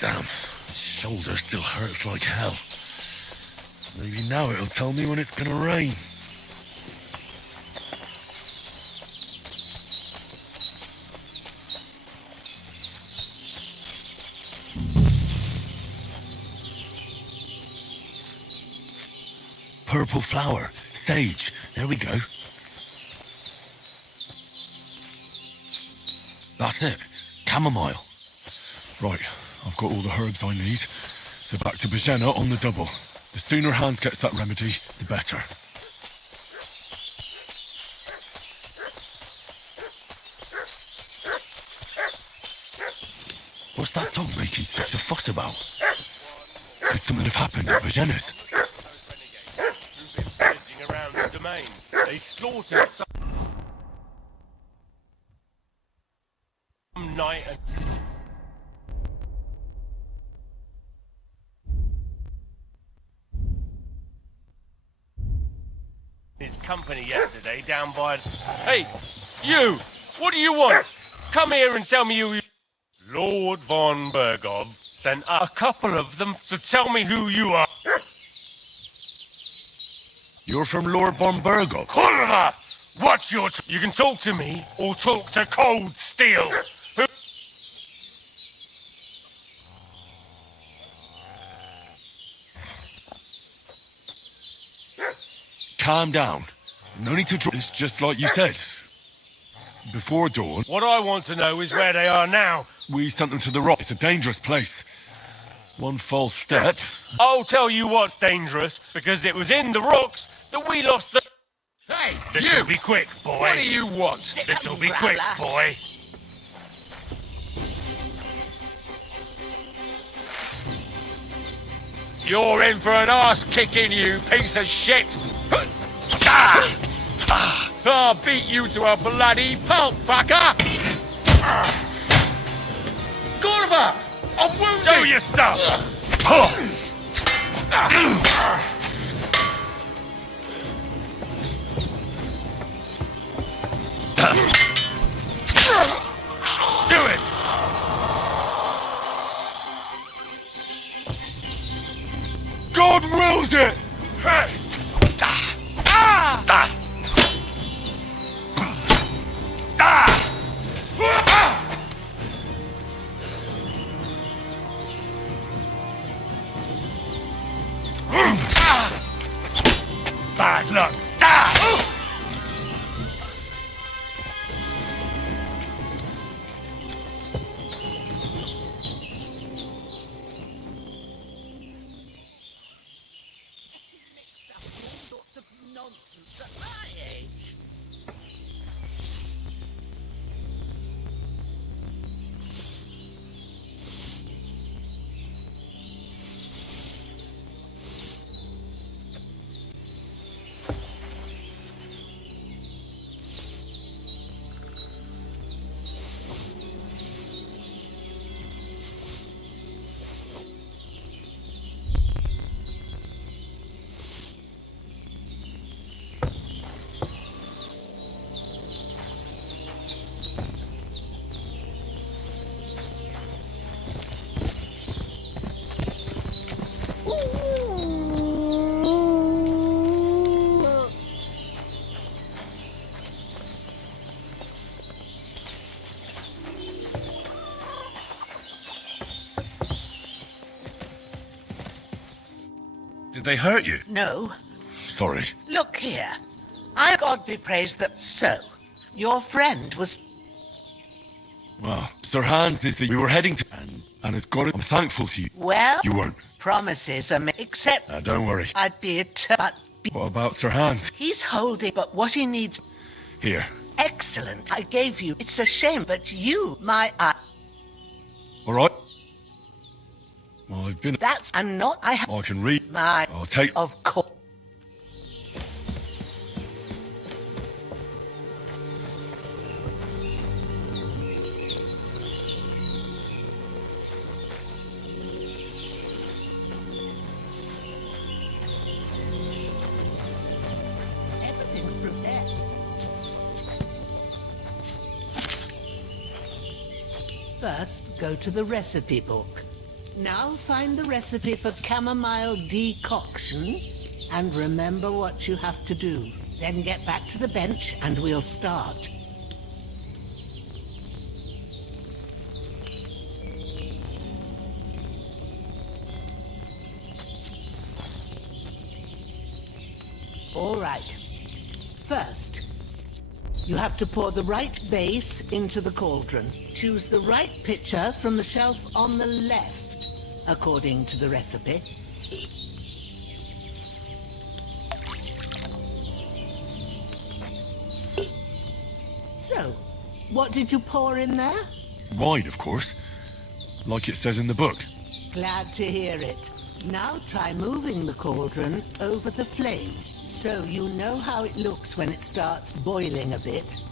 Damn. Shoulder still hurts like hell. Maybe now it'll tell me when it's gonna rain. Purple flower. Sage. There we go. That's it. Chamomile. Right, I've got all the herbs I need. So back to Bajena on the double. The sooner Hans gets that remedy, the better. What's that dog making such a fuss about? Could something have happened at Bajena's? Who've been pillaging around the domain. They slaughtered some night and his company yesterday down by... Hey, you! What do you want? Come here and tell me who you... Lord von Bergov sent a couple of them, so tell me who you are. You're from Lord von Bergov? Kurva! What's your... You can talk to me, or talk to Cold Steel. Who... Calm down. No need to draw. It's just like you said. Before dawn... What I want to know is where they are now. We sent them to the rock. It's a dangerous place. One false step... I'll tell you what's dangerous, because it was in the rocks that we lost the... Hey, This'll be quick, boy. What do you want? This'll be quick, boy. You're in for an ass kicking, you piece of shit! I'll beat you to a bloody pulp, fucker! Kurva! I'm wounded! Show your stuff! Do it! God wills it! Hey! Bad luck. Sorts of nonsense at my age. Did they hurt you? No. Sorry. Look here. I God be praised that so. Your friend was... Well, Sir Hans is the... We were heading to... And it's got it. I'm thankful to you. Well... You weren't. Promises are made, except... Don't worry. I'd be a but... What about Sir Hans? He's holding, but what he needs... Here. Excellent. I gave you... It's a shame, but you, my... All right. Well, I've been... That's... And not... I can read. My... I'll take... Of course. Everything's prepared. First, go to the recipe book. Now find the recipe for chamomile decoction and remember what you have to do. Then get back to the bench and we'll start. All right. First, you have to pour the right base into the cauldron. Choose the right pitcher from the shelf on the left, according to the recipe. So, what did you pour in there? Wine, of course. Like it says in the book. Glad to hear it. Now try moving the cauldron over the flame, so you know how it looks when it starts boiling a bit.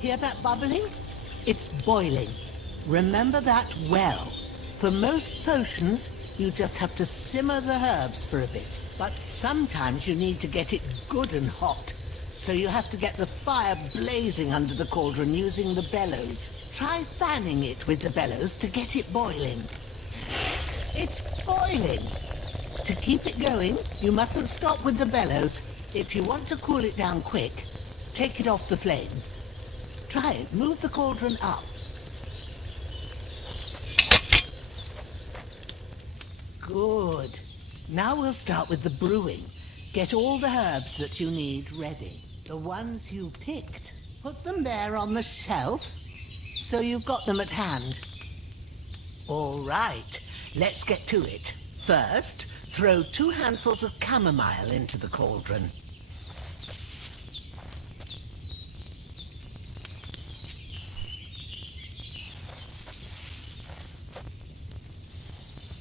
Hear that bubbling? It's boiling. Remember that well. For most potions, you just have to simmer the herbs for a bit. But sometimes you need to get it good and hot. So you have to get the fire blazing under the cauldron using the bellows. Try fanning it with the bellows to get it boiling. It's boiling. To keep it going, you mustn't stop with the bellows. If you want to cool it down quick, take it off the flames. Try it. Move the cauldron up. Good. Now we'll start with the brewing. Get all the herbs that you need ready. The ones you picked. Put them there on the shelf, so you've got them at hand. All right, let's get to it. First, throw 2 handfuls of chamomile into the cauldron.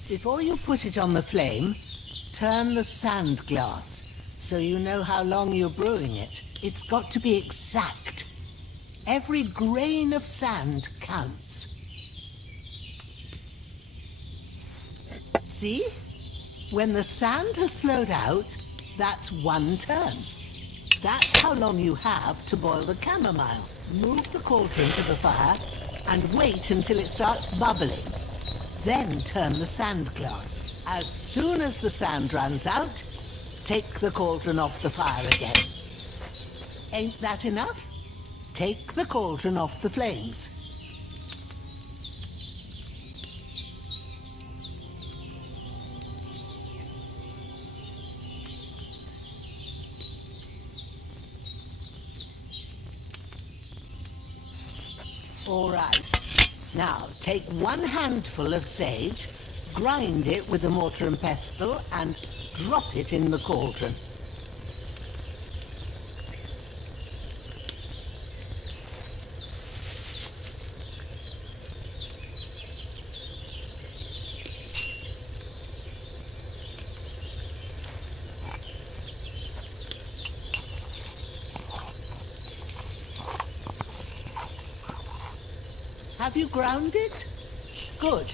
Before you put it on the flame, turn the sand glass so you know how long you're brewing it. It's got to be exact. Every grain of sand counts. See? When the sand has flowed out, that's 1 turn. That's how long you have to boil the chamomile. Move the cauldron to the fire and wait until it starts bubbling. Then turn the sand glass. As soon as the sand runs out, take the cauldron off the fire again. Ain't that enough? Take the cauldron off the flames. All right. Now, take 1 handful of sage, grind it with a mortar and pestle, and drop it in the cauldron. Have you ground it? Good.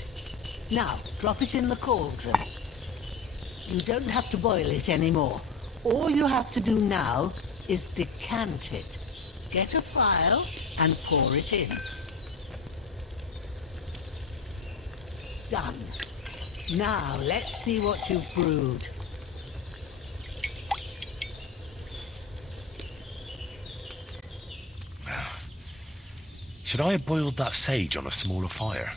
Now, drop it in the cauldron. You don't have to boil it anymore. All you have to do now is decant it. Get a phial and pour it in. Done. Now, let's see what you've brewed. Should I have boiled that sage on a smaller fire?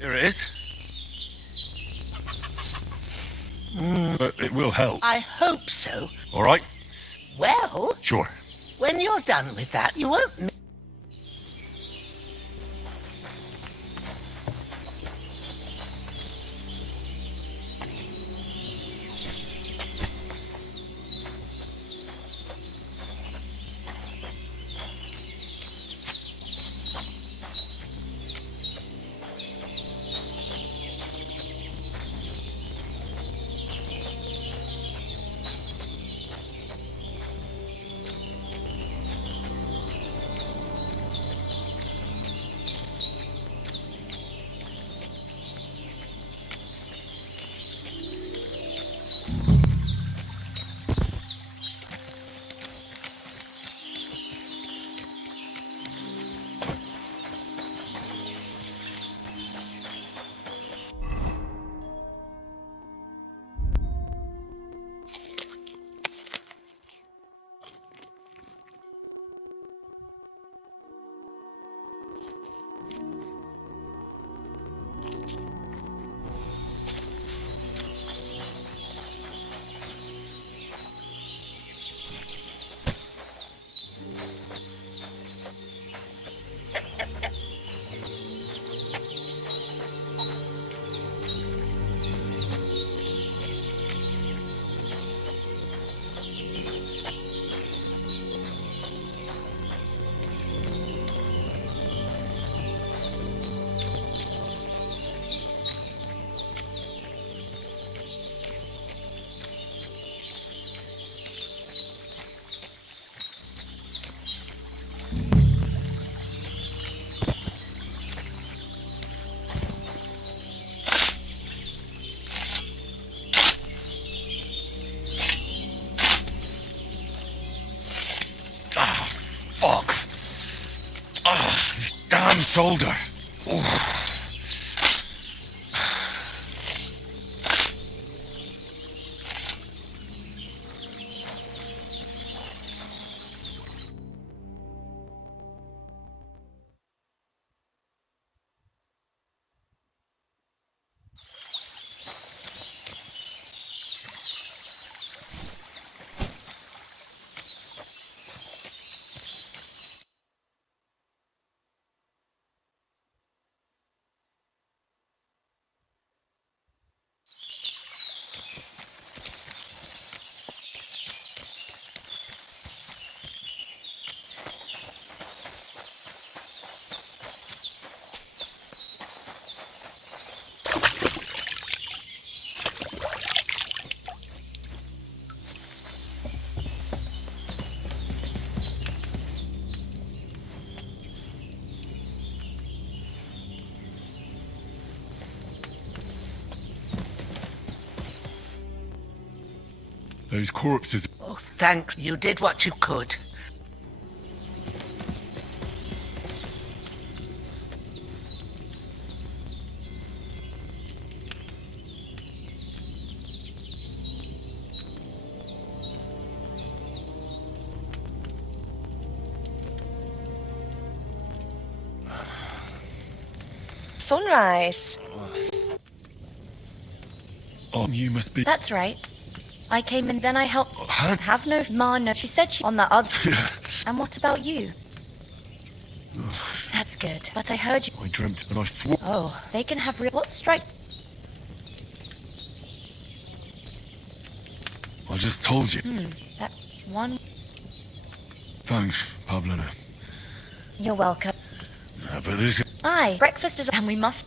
Here it is. But it will help. I hope so. All right? Well, Sure. when you're done with that, you won't... damn shoulder. Those corpses. Oh, thanks. You did what you could. Sunrise. Oh, you must be. That's right. I came and then I helped. Have no mana. She said she on that other. And what about you? That's good. But I heard you. I dreamt and I swore. Oh, they can have real. What strike? I just told you. That one. Thanks, Pablina. You're welcome. But this. Aye, breakfast is. And we must.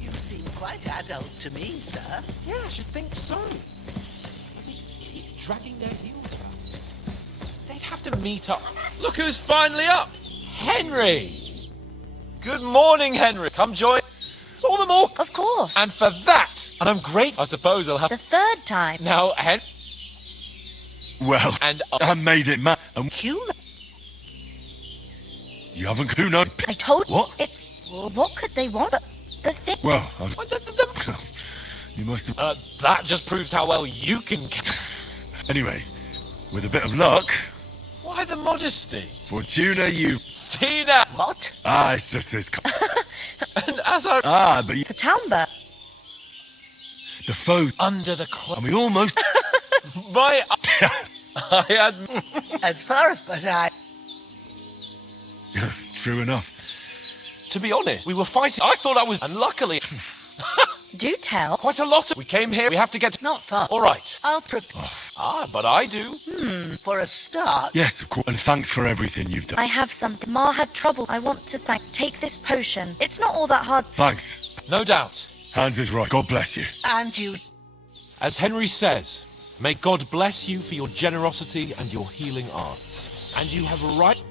You seem quite adult to me, sir. Yeah, I should think so. They keep dragging their heels about. They'd have to meet up. Look who's finally up! Henry! Good morning, Henry. Come join. All the more. Of course. And for that, and I'm grateful. I suppose I'll have The third time. now, Well, and I made it, man. Human. You haven't clue, no. I told. What? It's. What could they want? The thing. Well, you must have. that just proves how well you can. Anyway, with a bit of luck. Why the modesty? Fortuna, you. See now. What? It's just this. And as I. But you. The town bird. The foe. Under the cloak. And we almost. My. I had. As far as but I. True enough. To be honest, we were fighting. I thought I was. And luckily. Do tell. Quite a lot of... We came here, we have to get... Not far. All right. I'll prepare. But I do. For a start. Yes, of course. And thanks for everything you've done. I have something. Ma had trouble. I want to take this potion. It's not all that hard. Thanks. No doubt. Hans is right. God bless you. And you. As Henry says, may God bless you for your generosity and your healing arts. And you have a right...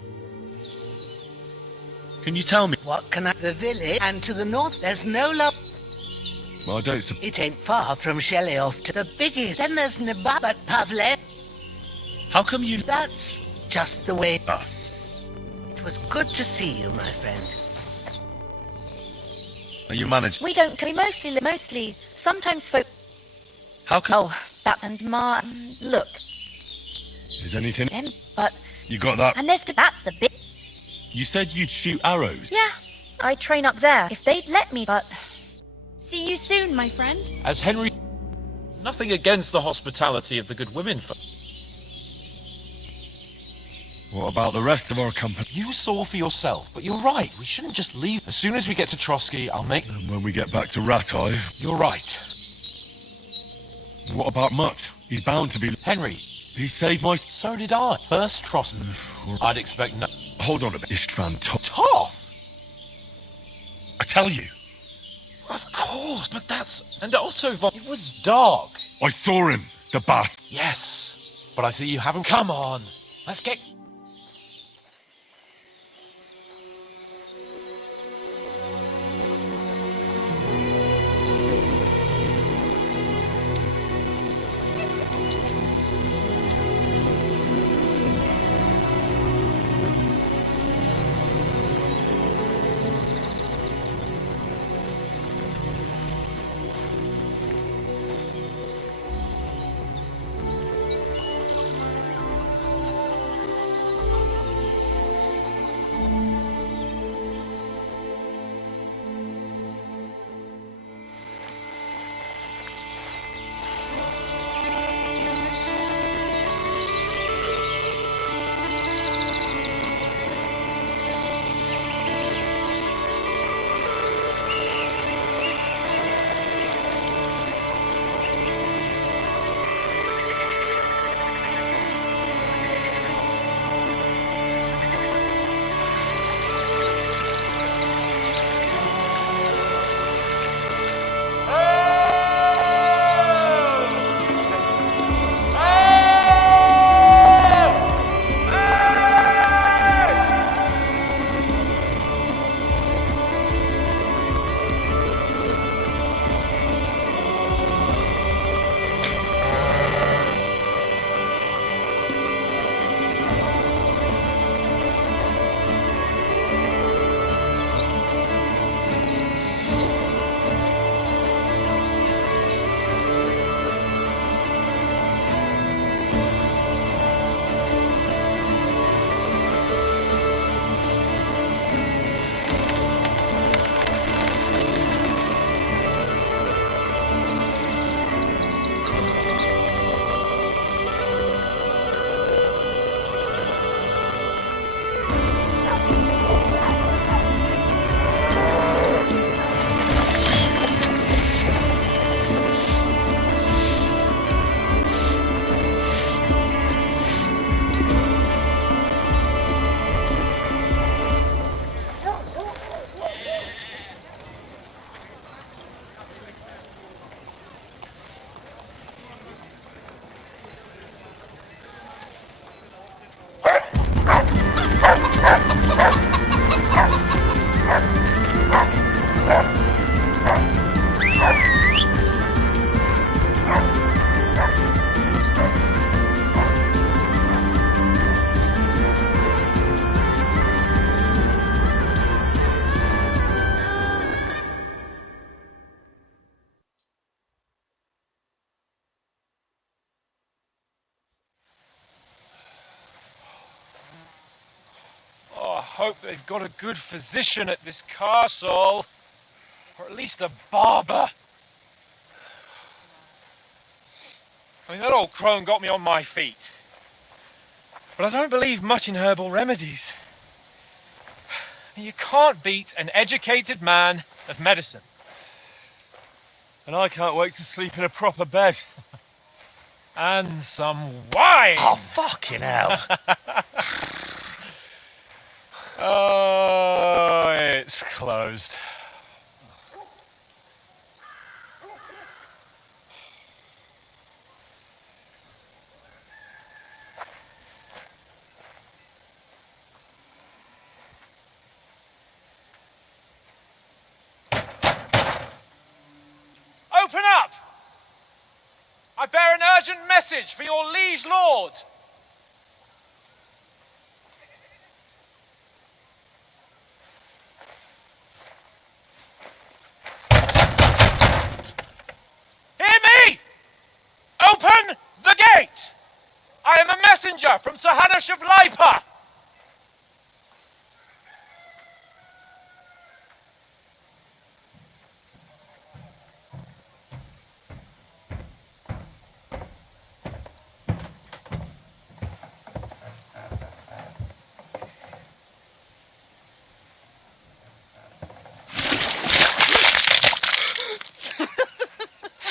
Can you tell me? What can I... The village, and to the north, there's no love. Well, I don't... It ain't far from Shelly-off to the biggest. Then there's Neba, but Pavle. How come you... That's just the way... Ah. It was good to see you, my friend. Are you managed? We don't. We mostly. Sometimes folk. How come... Oh, that and Ma. Look. Is anything... But. You got that? And that's the bit. You said you'd shoot arrows? Yeah. I train up there. If they'd let me, but... See you soon, my friend. As Henry... Nothing against the hospitality of the good women folk. What about the rest of our company? You saw for yourself, but you're right. We shouldn't just leave. As soon as we get to Trotsky, I'll make... And when we get back to Ratai... You're right. What about Mutt? He's bound to be... Henry. He saved my... So did I. First Trotsky. I'd expect no... Hold on a bit. Istvan Toth? I tell you. Of course, but that's... And Otto von... It was dark. I saw him. The bastard. Yes. But I see you haven't... Come on. Let's get... hope they've got a good physician at this castle. Or at least a barber. I mean, that old crone got me on my feet. But I don't believe much in herbal remedies. You can't beat an educated man of medicine. And I can't wait to sleep in a proper bed. And some wine! Oh, fucking hell. Oh, it's closed. Open up! I bear an urgent message for your liege lord. Hear me! Open the gate! I am a messenger from Sir Hanush of Lipa.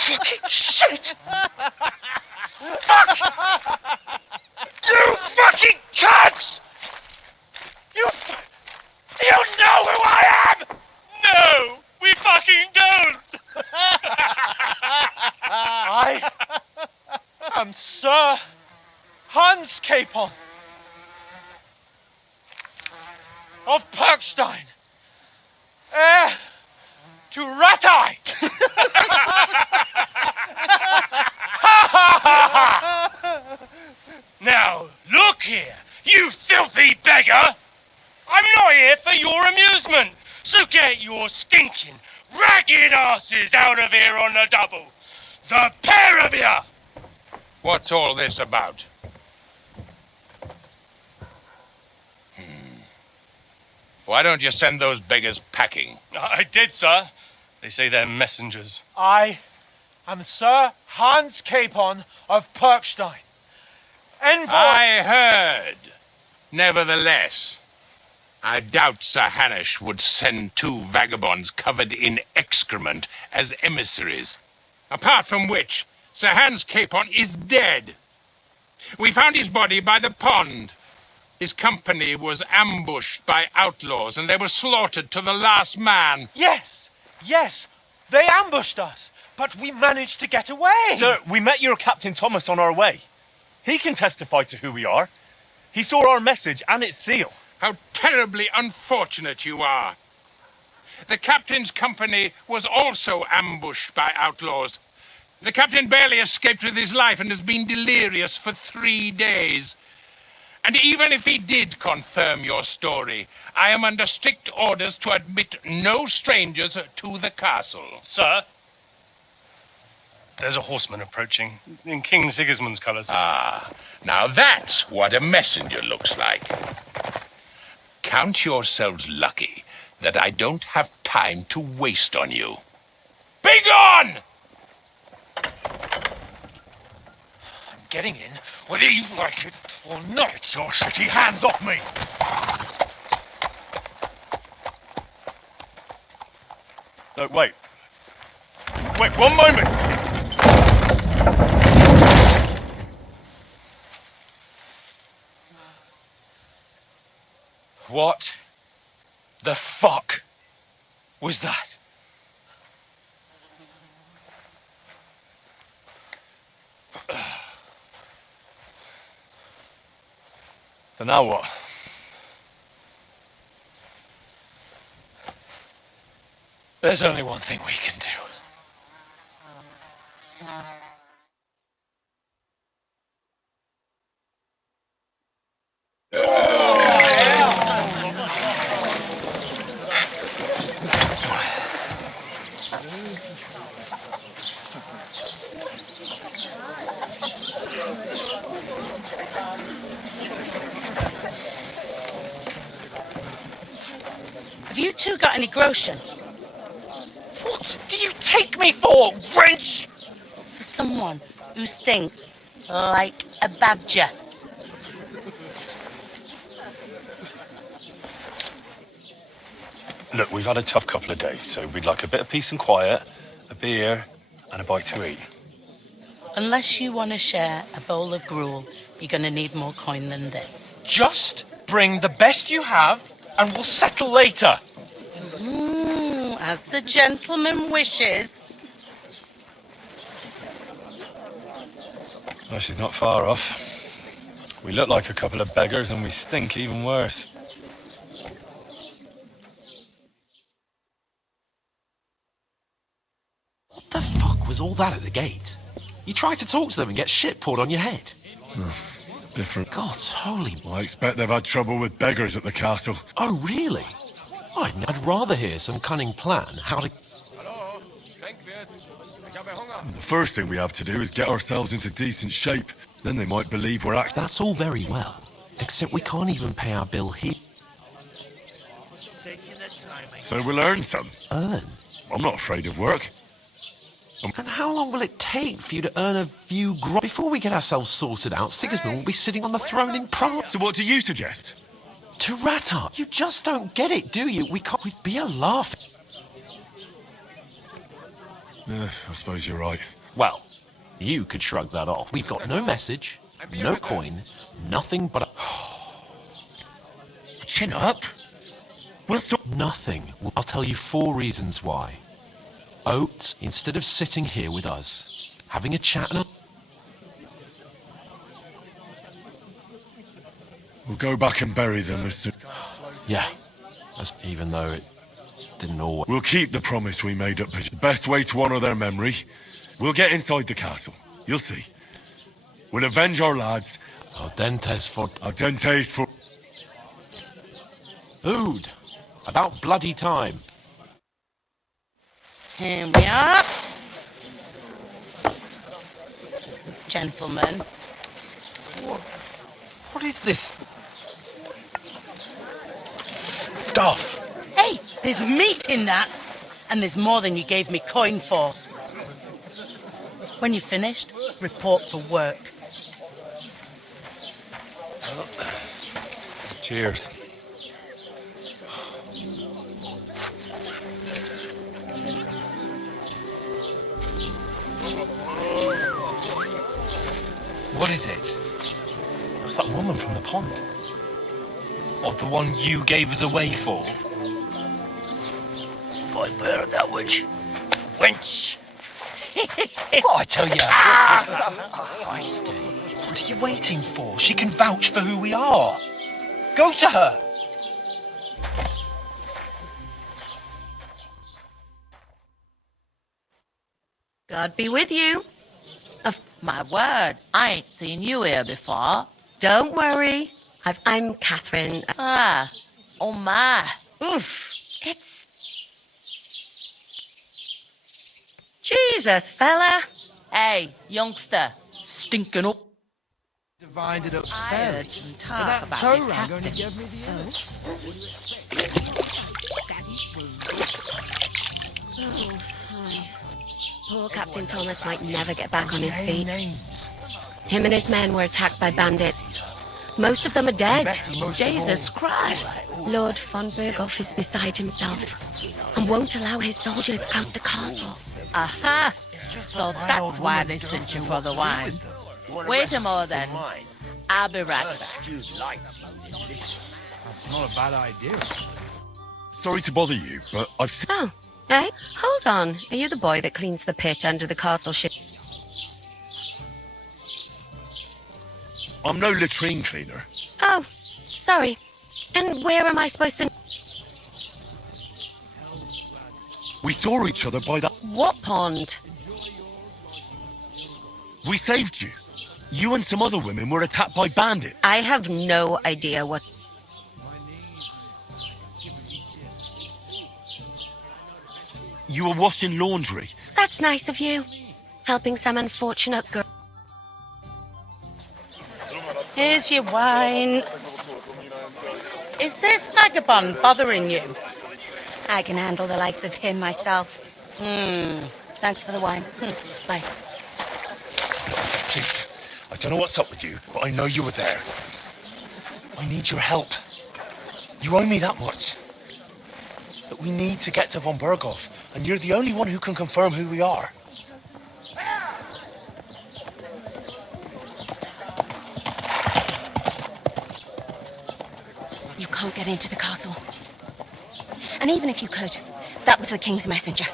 Fucking shit! Fuck! You fucking cunts! Do you know who I am? No, we fucking don't! I am Sir Hans Capon of Perkstein, heir to Ratai. Now, look here, you filthy beggar! I'm not here for your amusement, so get your stinking, ragged asses out of here on the double. The pair of you! What's all this about? Why don't you send those beggars packing? I did, sir. They say they're messengers. I am Sir Hans Capon of Perkstein, envoy. I heard. Nevertheless, I doubt Sir Hanush would send two vagabonds covered in excrement as emissaries. Apart from which, Sir Hans Capon is dead. We found his body by the pond. His company was ambushed by outlaws and they were slaughtered to the last man. Yes, they ambushed us, but we managed to get away. Sir, we met your Captain Thomas on our way. He can testify to who we are. He saw our message and its seal. How terribly unfortunate you are. The captain's company was also ambushed by outlaws. The captain barely escaped with his life and has been delirious for 3 days. And even if he did confirm your story, I am under strict orders to admit no strangers to the castle. Sir, there's a horseman approaching in King Sigismund's colours. Ah, now that's what a messenger looks like. Count yourselves lucky that I don't have time to waste on you. Be gone! I'm getting in, whether you like it or not. Your shitty hands off me! No, wait. Wait, one moment! What the fuck was that? So now what? There's only one thing we can do. Have you two got any groschen? What do you take me for, wench? For someone who stinks like a badger. Look, we've had a tough couple of days, so we'd like a bit of peace and quiet, a beer, and a bite to eat. Unless you want to share a bowl of gruel, you're going to need more coin than this. Just bring the best you have, and we'll settle later. As the gentleman wishes. Well, she's not far off. We look like a couple of beggars, and we stink even worse. What the fuck was all that at the gate? You tried to talk to them and get shit poured on your head. Different. God's holy... I expect they've had trouble with beggars at the castle. Oh, really? I'd rather hear some cunning plan how to... The first thing we have to do is get ourselves into decent shape. Then they might believe we're acting. That's all very well. Except we can't even pay our bill here. So we'll earn some. Earn? I'm not afraid of work. And how long will it take for you to earn a few before we get ourselves sorted out? Sigismund will be sitting on the throne in Prague. So what do you suggest? To rat up. You just don't get it, do you? We'd be a laugh. I suppose you're right. Well, you could shrug that off. We've got no message, no coin, nothing but a... Chin up. Nothing. I'll tell you 4 reasons why. Oates, instead of sitting here with us, having a chat and We'll go back and bury them as soon... Yeah, even though it didn't always... We'll keep the promise we made up. The best way to honour their memory. We'll get inside the castle. You'll see. We'll avenge our lads. Ardentes for... Food. About bloody time. Here we are. Gentlemen. What is this stuff? Hey, there's meat in that. And there's more than you gave me coin for. When you're finished, report for work. Cheers. What is it? It's that woman from the pond. Or the one you gave us away for? If I bear that which... Wench! What I tell you? Feisty. What are you waiting for? She can vouch for who we are. Go to her! God be with you. My word, I ain't seen you here before. Don't worry. I'm Catherine. Oh my. Oof. It's... Jesus, fella. Hey, youngster. Stinking up. Divided up I fairly. heard some And talk that about tow it, rag only Captain. gave me the image. Oh, hi. Poor Captain Thomas might never get back on his feet. Him and his men were attacked by bandits. Most of them are dead. Jesus Christ. Lord von Berghoff is beside himself and won't allow his soldiers out the castle. Aha! So that's why they sent you for the wine. Wait a moment then. I'll be right back. That's not a bad idea. Sorry to bother you, but I've seen... Oh, hey, hold on. Are you the boy that cleans the pitch under the castle ship? I'm no latrine cleaner. Oh, sorry. And where am I supposed to... We saw each other by that... What pond? We saved you. You and some other women were attacked by bandits. I have no idea what... You were washing laundry. That's nice of you. Helping some unfortunate girl. Here's your wine. Is this vagabond bothering you? I can handle the likes of him myself. Thanks for the wine. Bye. Please, I don't know what's up with you, but I know you were there. I need your help. You owe me that much. But we need to get to von Berghoff, and you're the only one who can confirm who we are. You can't get into the castle. And even if you could, that was the king's messenger.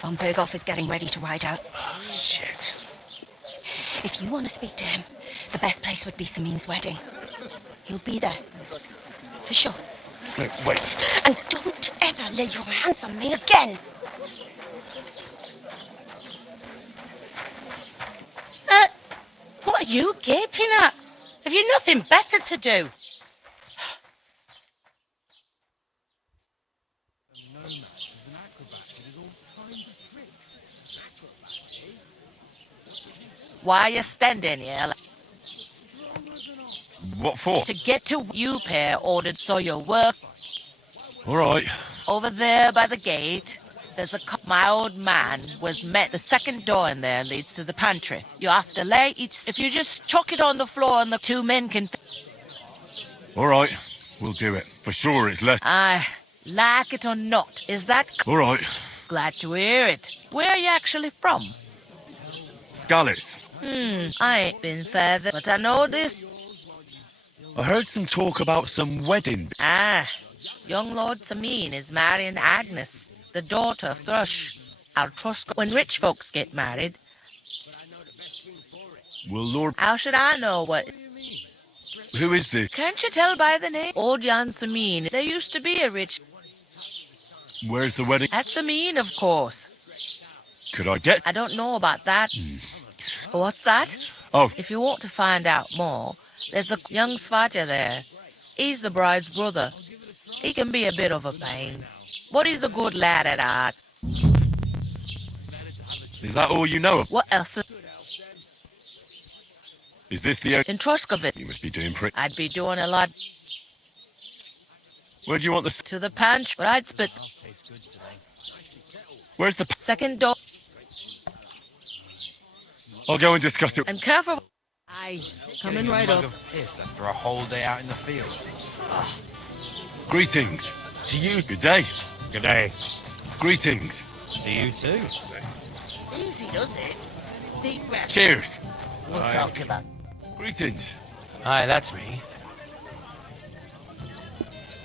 Von Berghoff is getting ready to ride out. Oh, shit. If you want to speak to him, the best place would be Samin's wedding. He'll be there. For sure. Wait. And don't ever lay your hands on me again! What are you gaping at? Have you nothing better to do? Why are you standing here? What for? To get to you pair ordered so your work. All right. Over there by the gate, there's a my old man was met. The second door in there leads to the pantry. You have to lay each. If you just chuck it on the floor and the two men can. All right. We'll do it. For sure it's less. Like it or not, is that. All right. Glad to hear it. Where are you actually from? Scallis. I ain't been further, but I know this. I heard some talk about some wedding. Young Lord Samin is marrying Agnes, the daughter of Thrush. I'll trust when rich folks get married. Well, Lord... How should I know what... Who is this? Can't you tell by the name? Old Jan Samin. There used to be a rich... Where's the wedding? At Samin, of course. Could I get... I don't know about that. What's that? Oh. If you want to find out more, there's a young Svatja there. He's the bride's brother. He can be a bit of a pain, but he's a good lad at art. Is that all you know of? What else? Is this the... In Troskovit. You must be doing pretty... I'd be doing a lot. Where do you want the... To the pantry, but I'd spit... Where's the... Second door. I'll go and discuss it. And careful. Aye, coming right up. Piss after a whole day out in the field. Greetings. To you. Good day. Good day. Greetings. To you too. Easy does it. Deep breath. Cheers. We'll talk about. Greetings. Hi, that's me.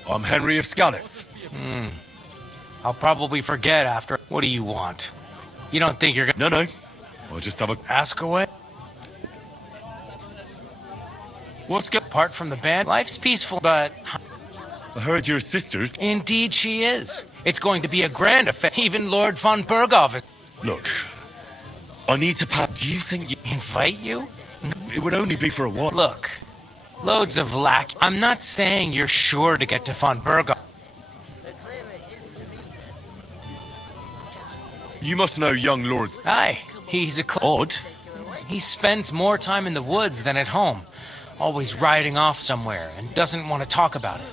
I'm Henry of Scallis. I'll probably forget after. What do you want? You don't think you're gonna... No. I'll just have a... Ask away? What's good? Apart from the band, life's peaceful, but... I heard your sister's... Indeed she is. It's going to be a grand affair. Even Lord von Berghoff is... Look, I need to pack... Do you think you... Invite you? It would only be for a while. Look, loads of lack. I'm not saying you're sure to get to von Berghoff. You must know young Lord... Aye, he's a... Odd. He spends more time in the woods than at home. Always riding off somewhere and doesn't want to talk about it.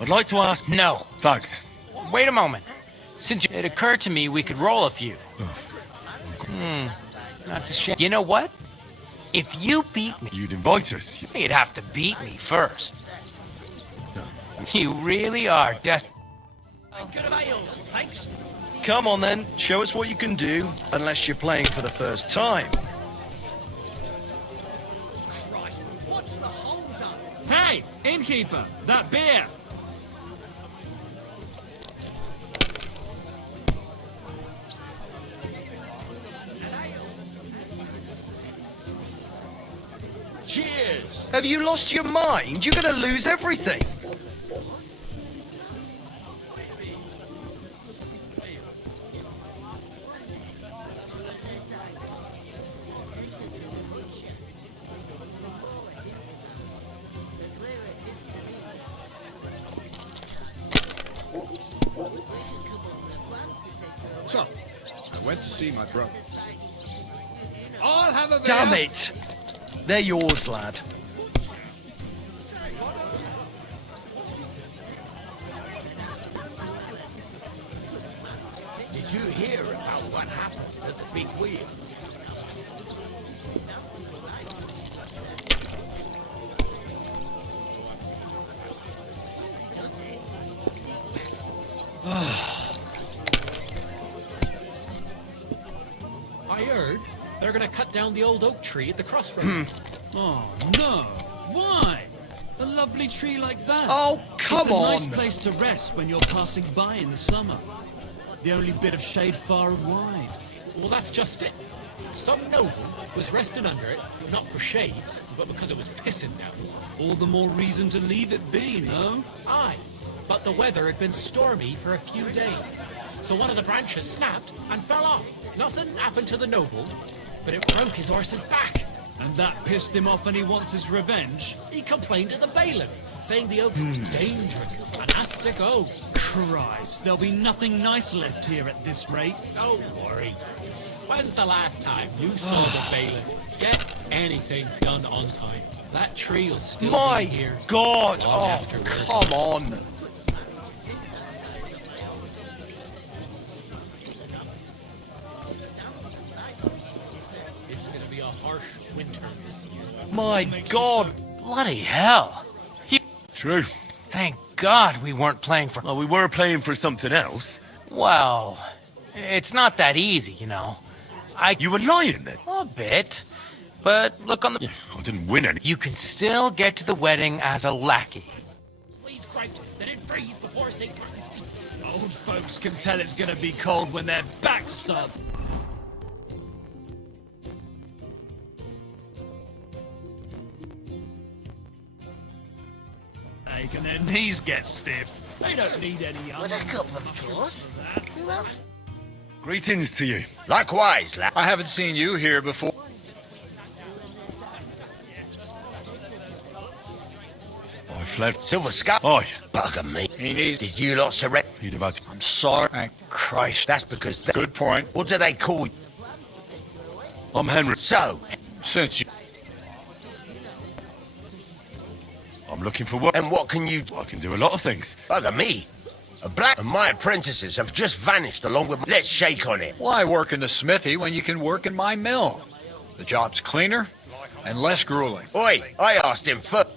I'd like to ask... No. Thanks. Wait a moment. It occurred to me we could roll a few. Not to shame. You know what? If you beat me... You'd invite us. You'd have to beat me first. You really are desperate. Thanks. Come on then, show us what you can do, unless you're playing for the first time. Christ, what's the hold up? Hey, innkeeper, that beer. Cheers! Have you lost your mind? You're gonna lose everything. So, I went to see my brother. I'll have a beer. Damn it! They're yours, lad. Did you hear about what happened at the big wheel? I heard they're gonna cut down the old oak tree at the crossroads. Oh, no. Why? A lovely tree like that. Oh, come on! It's a nice place to rest when you're passing by in the summer. The only bit of shade far and wide. Well, that's just it. Some noble was resting under it, not for shade, but because it was pissing down. All the more reason to leave it be, no? Aye, but the weather had been stormy for a few days. So one of the branches snapped and fell off. Nothing happened to the noble, but it broke his horse's back. And that pissed him off and he wants his revenge? He complained to the bailiff, saying the oak's dangerous and has to go. Christ, there'll be nothing nice left here at this rate. Don't worry. When's the last time you saw the bailiff get anything done on time? That tree will still My be here. God! long Oh, afterward. come on! It's going to be a harsh winter this year. My God! Bloody hell. True. Thank God we weren't playing for... Well, we were playing for something else. Well, it's not that easy, you know. You were lying then? A bit. But look on the... Yeah, I didn't win any. You can still get to the wedding as a lackey. Please Christ, they didn't freeze before St. Martin's feast. Old folks can tell it's gonna be cold when their backs start. And their knees get stiff. They don't need any With a couple of course. Who else? Greetings to you. Likewise, lad. I haven't seen you here before. I fled. Silver Scup? Aye. Bugger me. Did you lot surrender? He'd have had... I'm sorry. Thank Christ. That's because... Good point. What do they call you? I'm Henry. So, since you... I'm looking for work. And what can you... I can do a lot of things. Bugger me. A black and my apprentices have just vanished along with... Let's shake on it. Why work in the smithy when you can work in my mill? The job's cleaner and less grueling. Oi, I asked him first.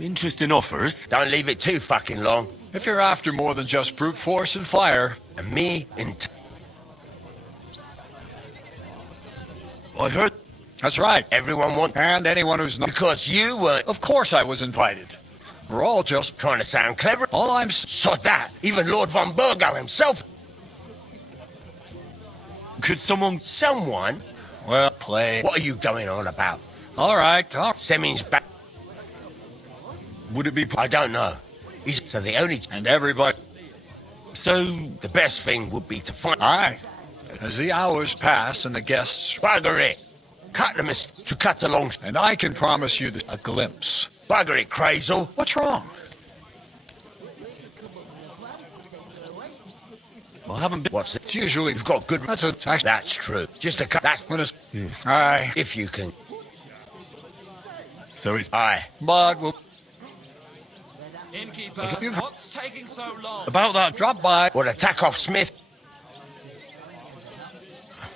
Interesting offers. Don't leave it too fucking long. If you're after more than just brute force and fire... And me in... I heard... That's right. Everyone wants... And anyone who's not... Because you weren't... Of course I was invited. We're all just... Trying to sound clever? All I'm... Sod that! Even Lord von Burgo himself... Could someone... Someone? Well, play... What are you going on about? All right. Semin's back... Would it be... I don't know. So the only... And everybody... So the best thing would be to find... Aye. As the hours pass and the guests... Bugger it! Cut them to cut along... And I can promise you a glimpse. Bugger it, Crazel. What's wrong? I haven't been... What's it? It's usually... You've got good... That's true. Just a cut... That's... When it's... Aye. If you can... So it's... Aye. But we'll... Innkeeper, what's taking so long? About that... Drop by. What, attack off Smith?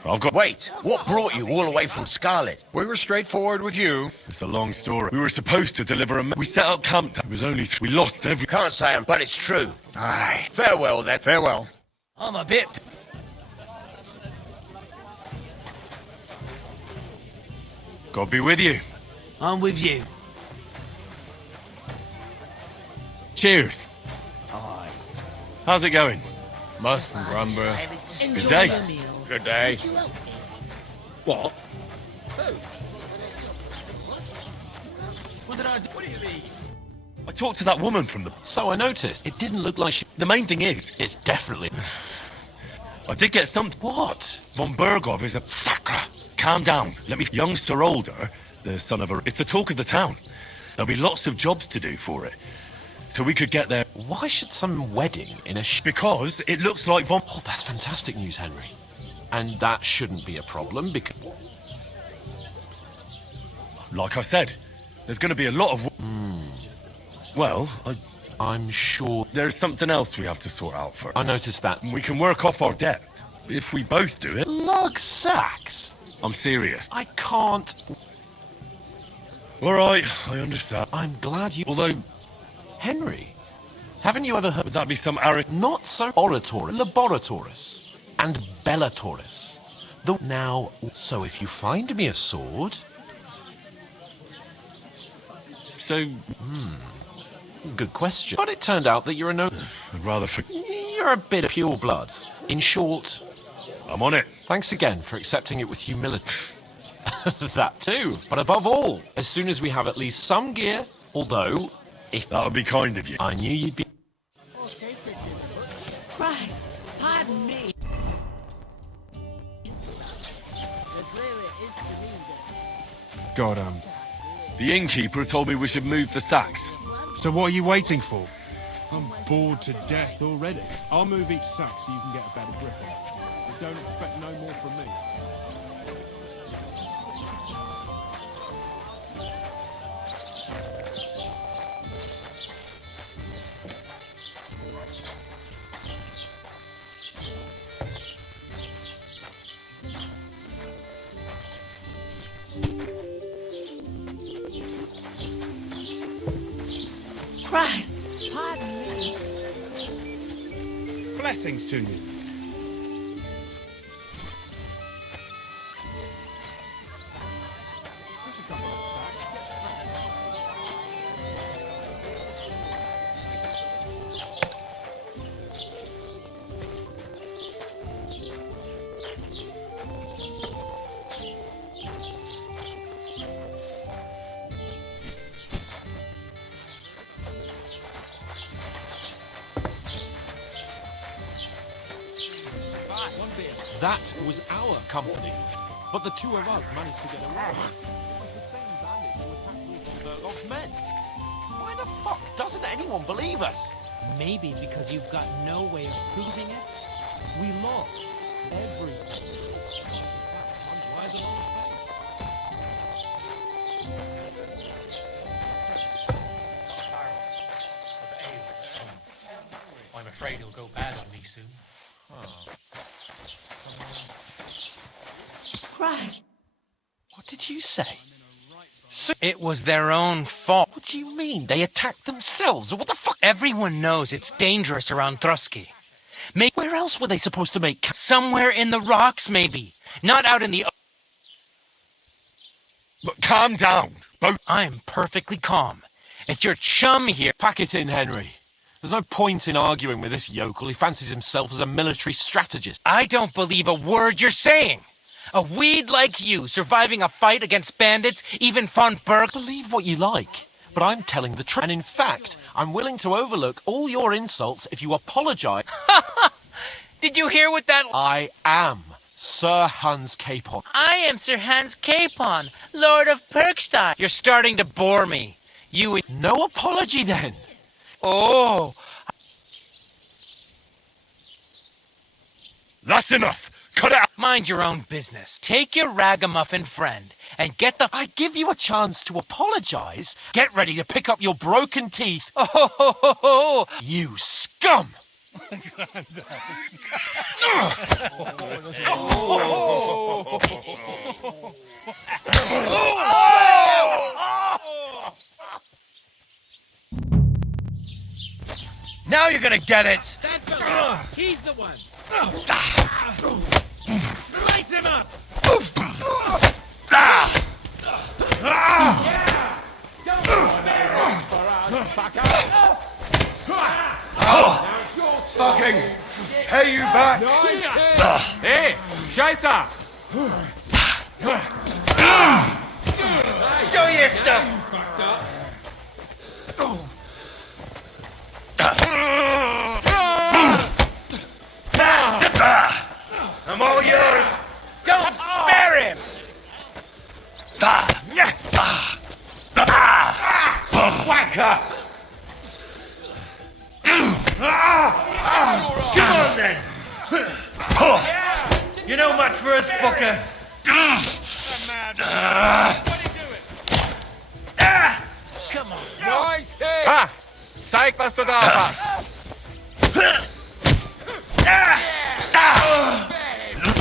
I've got... Wait, what brought you all the way from Scarlet? We were straightforward with you. It's a long story. We were supposed to deliver a... We set up camp. It was only... We lost every... Can't say 'em, but it's true. Aye. Farewell, then. Farewell. I'm a bit... God be with you. I'm with you. Cheers. Aye. How's it going? Mustn't grumble. Good day. Good day. What? What did I do? What do you mean? I talked to that woman from the... So I noticed. It didn't look like she... The main thing is... It's definitely... I did get something... What? Von Burgov is a... Sacra. Calm down. Let me... Youngster older, the son of a... It's the talk of the town. There'll be lots of jobs to do for it. So we could get there... Why should some wedding in a... Because it looks like Von... Oh, that's fantastic news, Henry. And that shouldn't be a problem, because... Like I said, there's going to be a lot of... Well, I'm sure... There's something else we have to sort out first. I noticed that. We can work off our debt. If we both do it... Lug sacks? I'm serious. I can't... All right, I understand. I'm glad you... Although... Henry, haven't you ever heard... Would that be some arid... Not so oratory, laboratorus, and bellatorus. Now, so if you find me a sword... So, good question. But it turned out that you're a no... I'd rather You're a bit of pure blood. In short... I'm on it. Thanks again for accepting it with humility. That too. But above all, as soon as we have at least some gear, although... If that would be kind of you. I knew you'd be... Christ, pardon me. God, The innkeeper told me we should move the sacks. So what are you waiting for? I'm bored to death already. I'll move each sack so you can get a better grip on it. But don't expect no more from me. Christ, pardon me. Blessings to you. That was our company, but the two of us managed to get away. It was the same bandits who attacked Wolfenberg's men. Why the fuck doesn't anyone believe us? Maybe because you've got no way of proving it. We lost everything. I'm afraid it'll go bad on me soon. Christ! What did you say? It was their own fault. What do you mean? They attacked themselves? What the fuck? Everyone knows it's dangerous around Trotsky. Where else were they supposed to make... Somewhere in the rocks, maybe. Not out in the... But calm down. I'm perfectly calm. It's your chum here. Pack it in, Henry. There's no point in arguing with this yokel. He fancies himself as a military strategist. I don't believe a word you're saying. A weed like you, surviving a fight against bandits, even von Berg... Believe what you like, but I'm telling the truth. And in fact, I'm willing to overlook all your insults if you apologize. Did you hear what that... I am Sir Hans Capon. I am Sir Hans Capon, Lord of Perkstein. You're starting to bore me. No apology, then. Oh. That's enough. Cut it out! Mind your own business. Take your ragamuffin friend and get the... I give you a chance to apologize. Get ready to pick up your broken teeth. Oh, you scum! Now you're gonna get it! That fella! He's the one! Slice him up! Yeah! Don't spare much for us, fucker! Fucking! Hey, you back! Hey, Scheiße! Show your stuff! Fucked up. I'm all yours! Don't spare him! Whack up! Come on then! You know much for us, fucker! Come on! Nice hit! Zeig, was du da hast!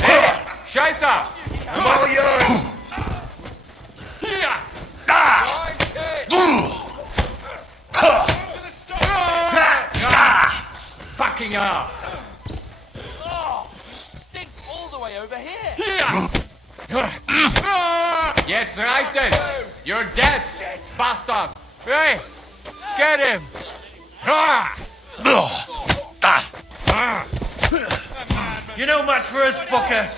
Hey, Scheiße! I'm all yours! Nice hit! Fucking hell! Think all the way over here. Jetzt reicht es! You're dead, bastard! Hey! Get him! Ah! You're no match for us, fucker.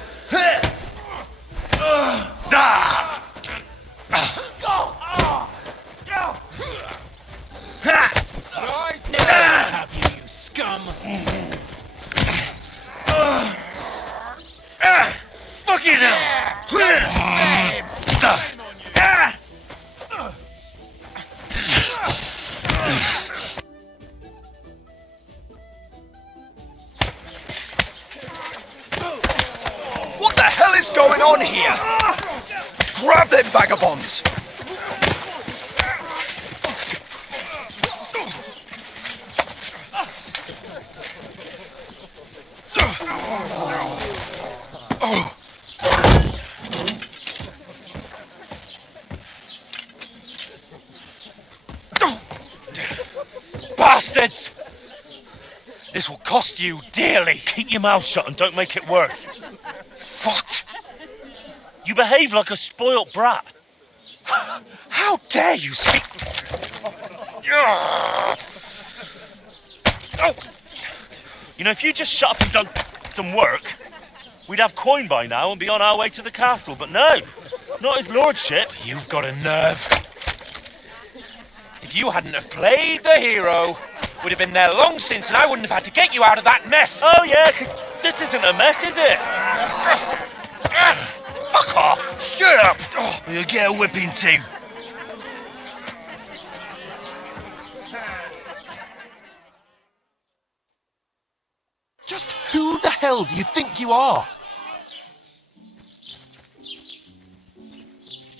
Have you, you scum! Fucking hell! What the hell is going on here? Grab them vagabonds! Bastards! This will cost you dearly. Keep your mouth shut and don't make it worse. What? You behave like a spoilt brat. How dare you speak? You know, if you just shut up and done some work, we'd have coin by now and be on our way to the castle. But no, not his lordship. You've got a nerve. If you hadn't have played the hero, would have been there long since, and I wouldn't have had to get you out of that mess. Oh yeah, 'cause this isn't a mess, is it? Fuck off! Shut up! You'll get a whipping too. Just who the hell do you think you are?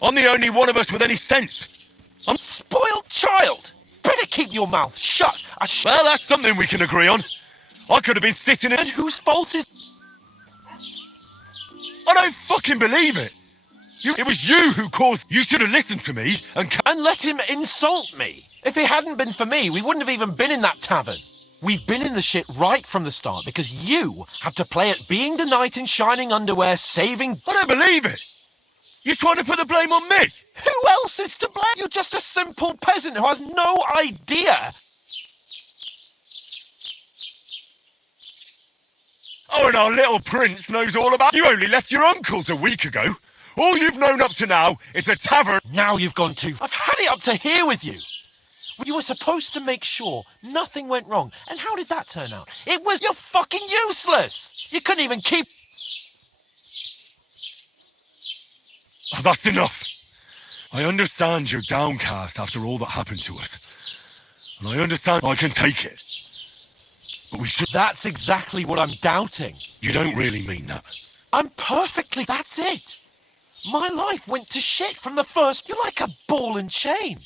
I'm the only one of us with any sense. I'm spoiled child. Better keep your mouth shut. Well, that's something we can agree on. I could have been sitting in... And whose fault is... I don't fucking believe it. It was you who caused... You should have listened to me and... And let him insult me. If it hadn't been for me, we wouldn't have even been in that tavern. We've been in the shit right from the start because you had to play at being the knight in shining underwear, saving... I don't believe it. You're trying to put the blame on me. Who else is to blame? You're just a simple peasant who has no idea. Oh, and our little prince knows all about... You only left your uncle's a week ago. All you've known up to now is a tavern... Now you've gone too... I've had it up to here with you. You were supposed to make sure nothing went wrong. And how did that turn out? It was... You're fucking useless. You couldn't even keep... Oh, that's enough. I understand you're downcast after all that happened to us. And I understand I can take it. But we should... That's exactly what I'm doubting. You don't really mean that. I'm perfectly... That's it. My life went to shit from the first... You're like a ball and chain.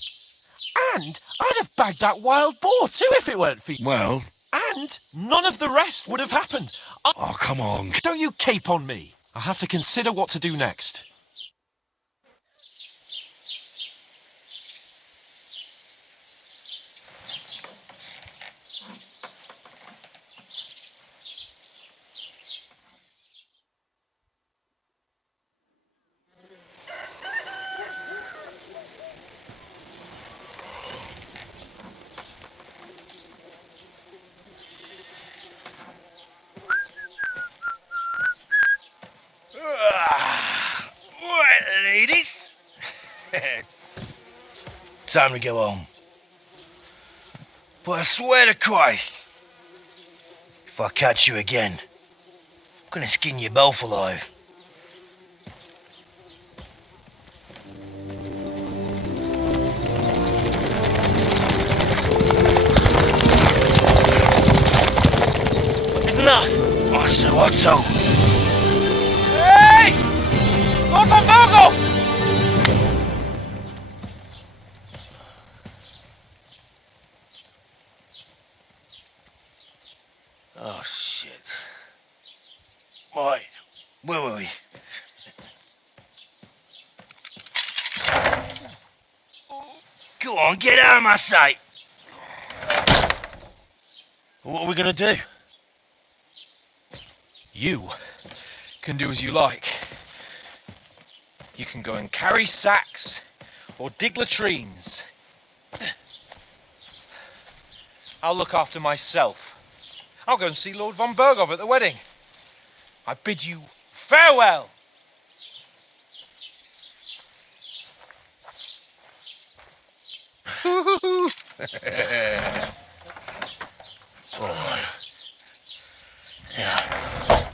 And I'd have bagged that wild boar too if it weren't for you. Well... And none of the rest would have happened. Oh, come on. Don't you cape on me. I have to consider what to do next. Right, ladies. Time to go home. But I swear to Christ, if I catch you again, I'm gonna skin you both alive. Isn't that? Otto. Hey! Lord von Vogel! Oh, shit. Right, where were we? Go on, get out of my sight. What are we gonna do? You can do as you like. You can go and carry sacks or dig latrines. I'll look after myself. I'll go and see Lord von Berghoff at the wedding. I bid you farewell. Oh. Yeah.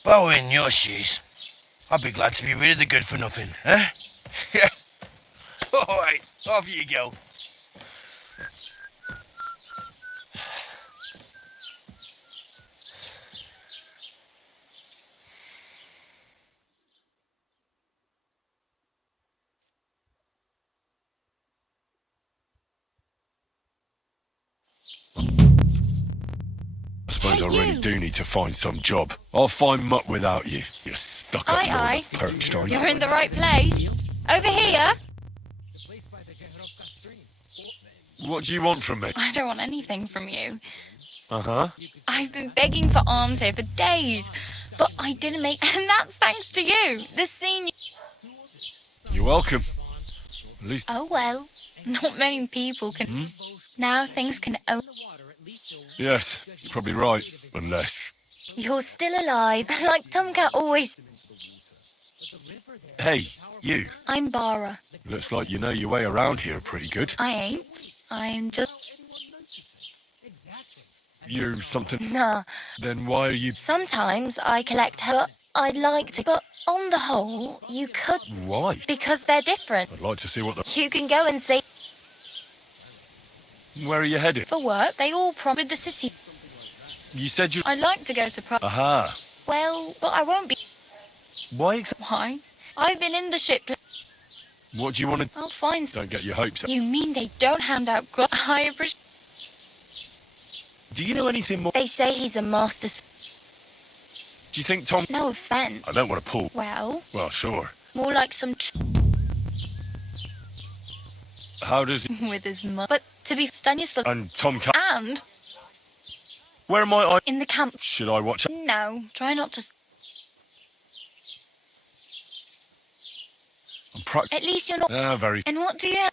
If I were in your shoes, I'd be glad to be rid of the good for nothing, eh? Yeah. Alright, off you go. I suppose Hey, I really you. do need to find some job. I'll find muck without you. You're stuck up Aye, on aye. the perch, aren't you? You're in the right place. Over here. What do you want from me? I don't want anything from you. Uh-huh. I've been begging for arms here for days, but I didn't make, and that's thanks to you, the senior. You're welcome. At least... Oh well, not many people can. Now things can. Yes, you're probably right. Unless... You're still alive, like Tomcat always. Hey, you. I'm Bara. Looks like you know your way around here pretty good. I ain't. I'm just. You're something... Nah. Then why are you... Sometimes I collect her. I'd like to, but on the whole, you could. Why? Because they're different. I'd like to see what the... You can go and see. Where are you headed? For work, they all promised the city. You said you... I'd like to go to Aha. Well, but I won't be. Why exactly? Why? I've been in the ship. What do you want to... I'll find. Don't get your hopes up. You mean they don't hand out I appreciate. Do you know anything more? They say he's a master. Do you think Tom... No offense. I don't want to pull. Well, Sure. more like some How does he... with his mother. But to be done yourself. And Tom... And Where am I? in the camp. Should I watch... No, try not to. I'm At least you're not. very... And what do you?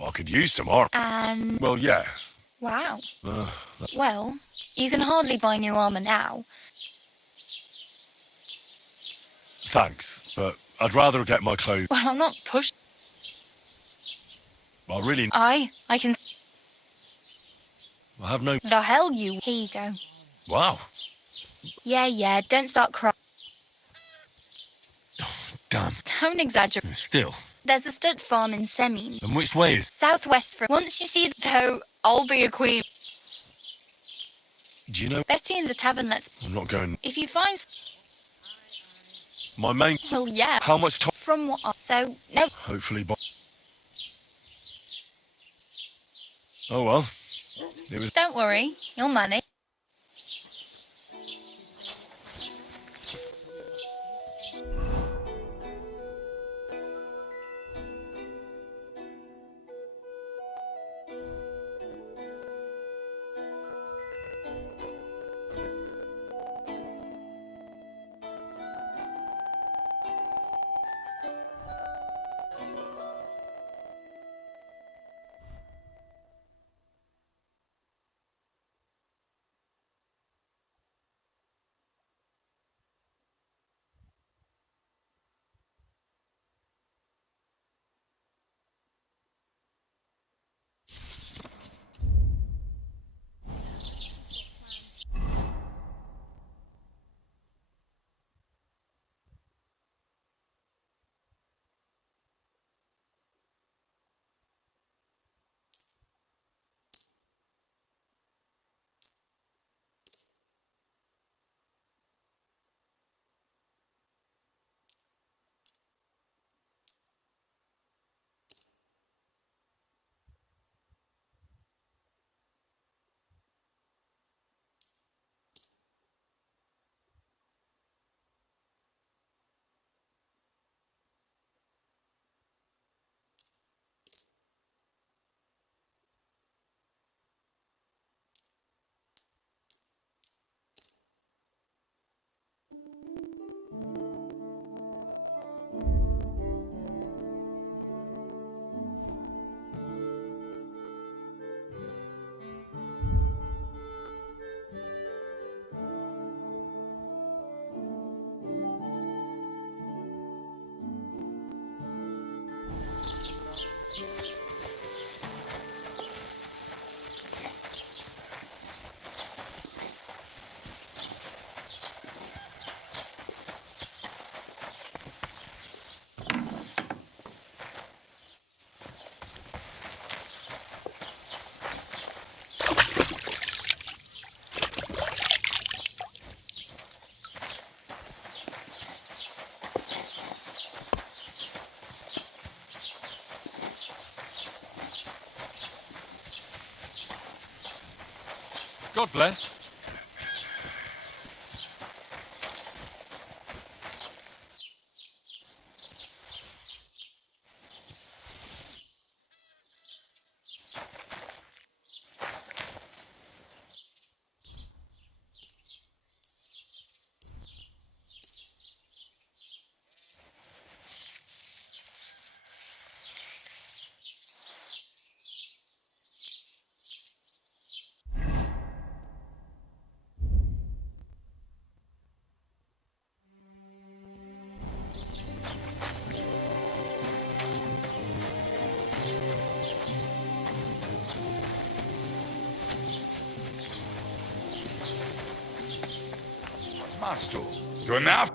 I could use some armor. And Well, yeah. wow. Uh, Well, you can hardly buy new armor now. thanks, but I'd rather get my clothes... Well, I'm not pushed. I really... I can. I have no... The hell you. Here you go. Wow. Yeah. Don't start crying. Damn. Don't exaggerate. Still. There's a stud farm in Semin. And which way is... Southwest from. Once you see though, I'll be a queen. Do you know... Betty in the tavern. Let's. I'm not going... If you find. My main... Well, yeah. How much time... From what? So no. Hopefully by... Oh well. It was... Don't worry. You'll manage. God bless. Master, do enough.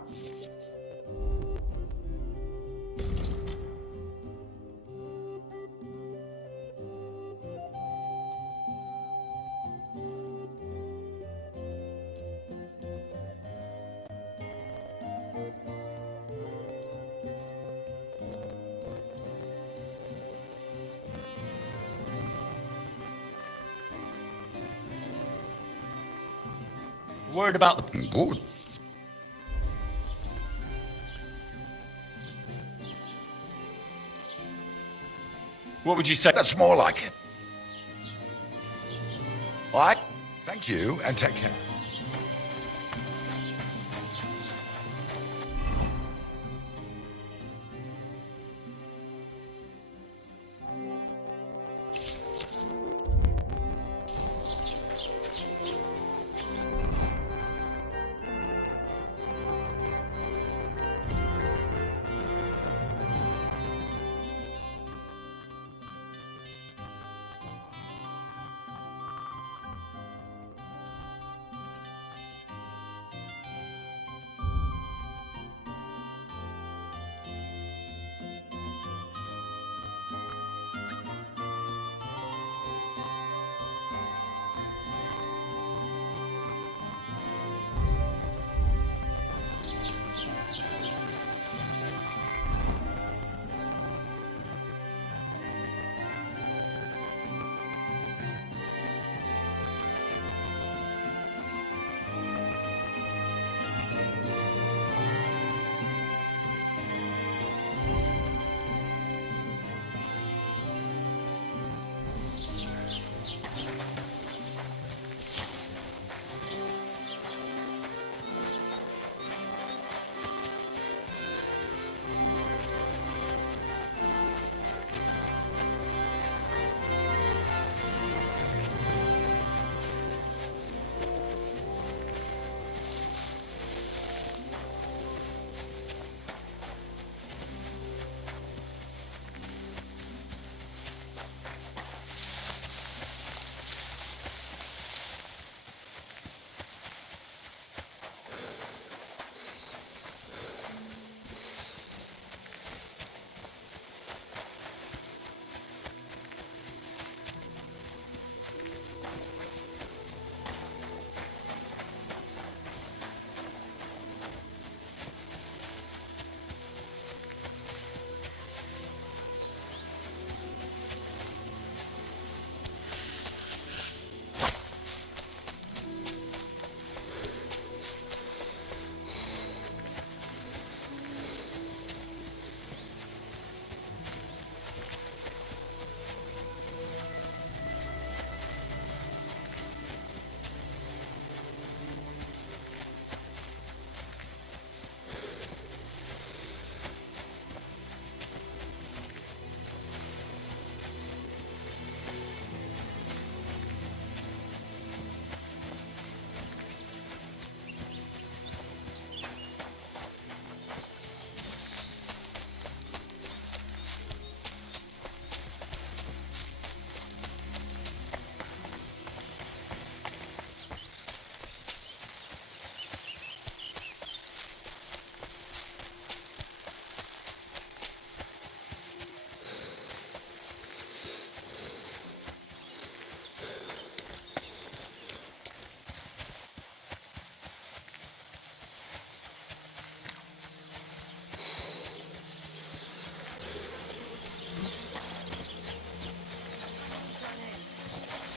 Worried about the... Good. What would you say? That's more like it. All right. Thank you, and take care.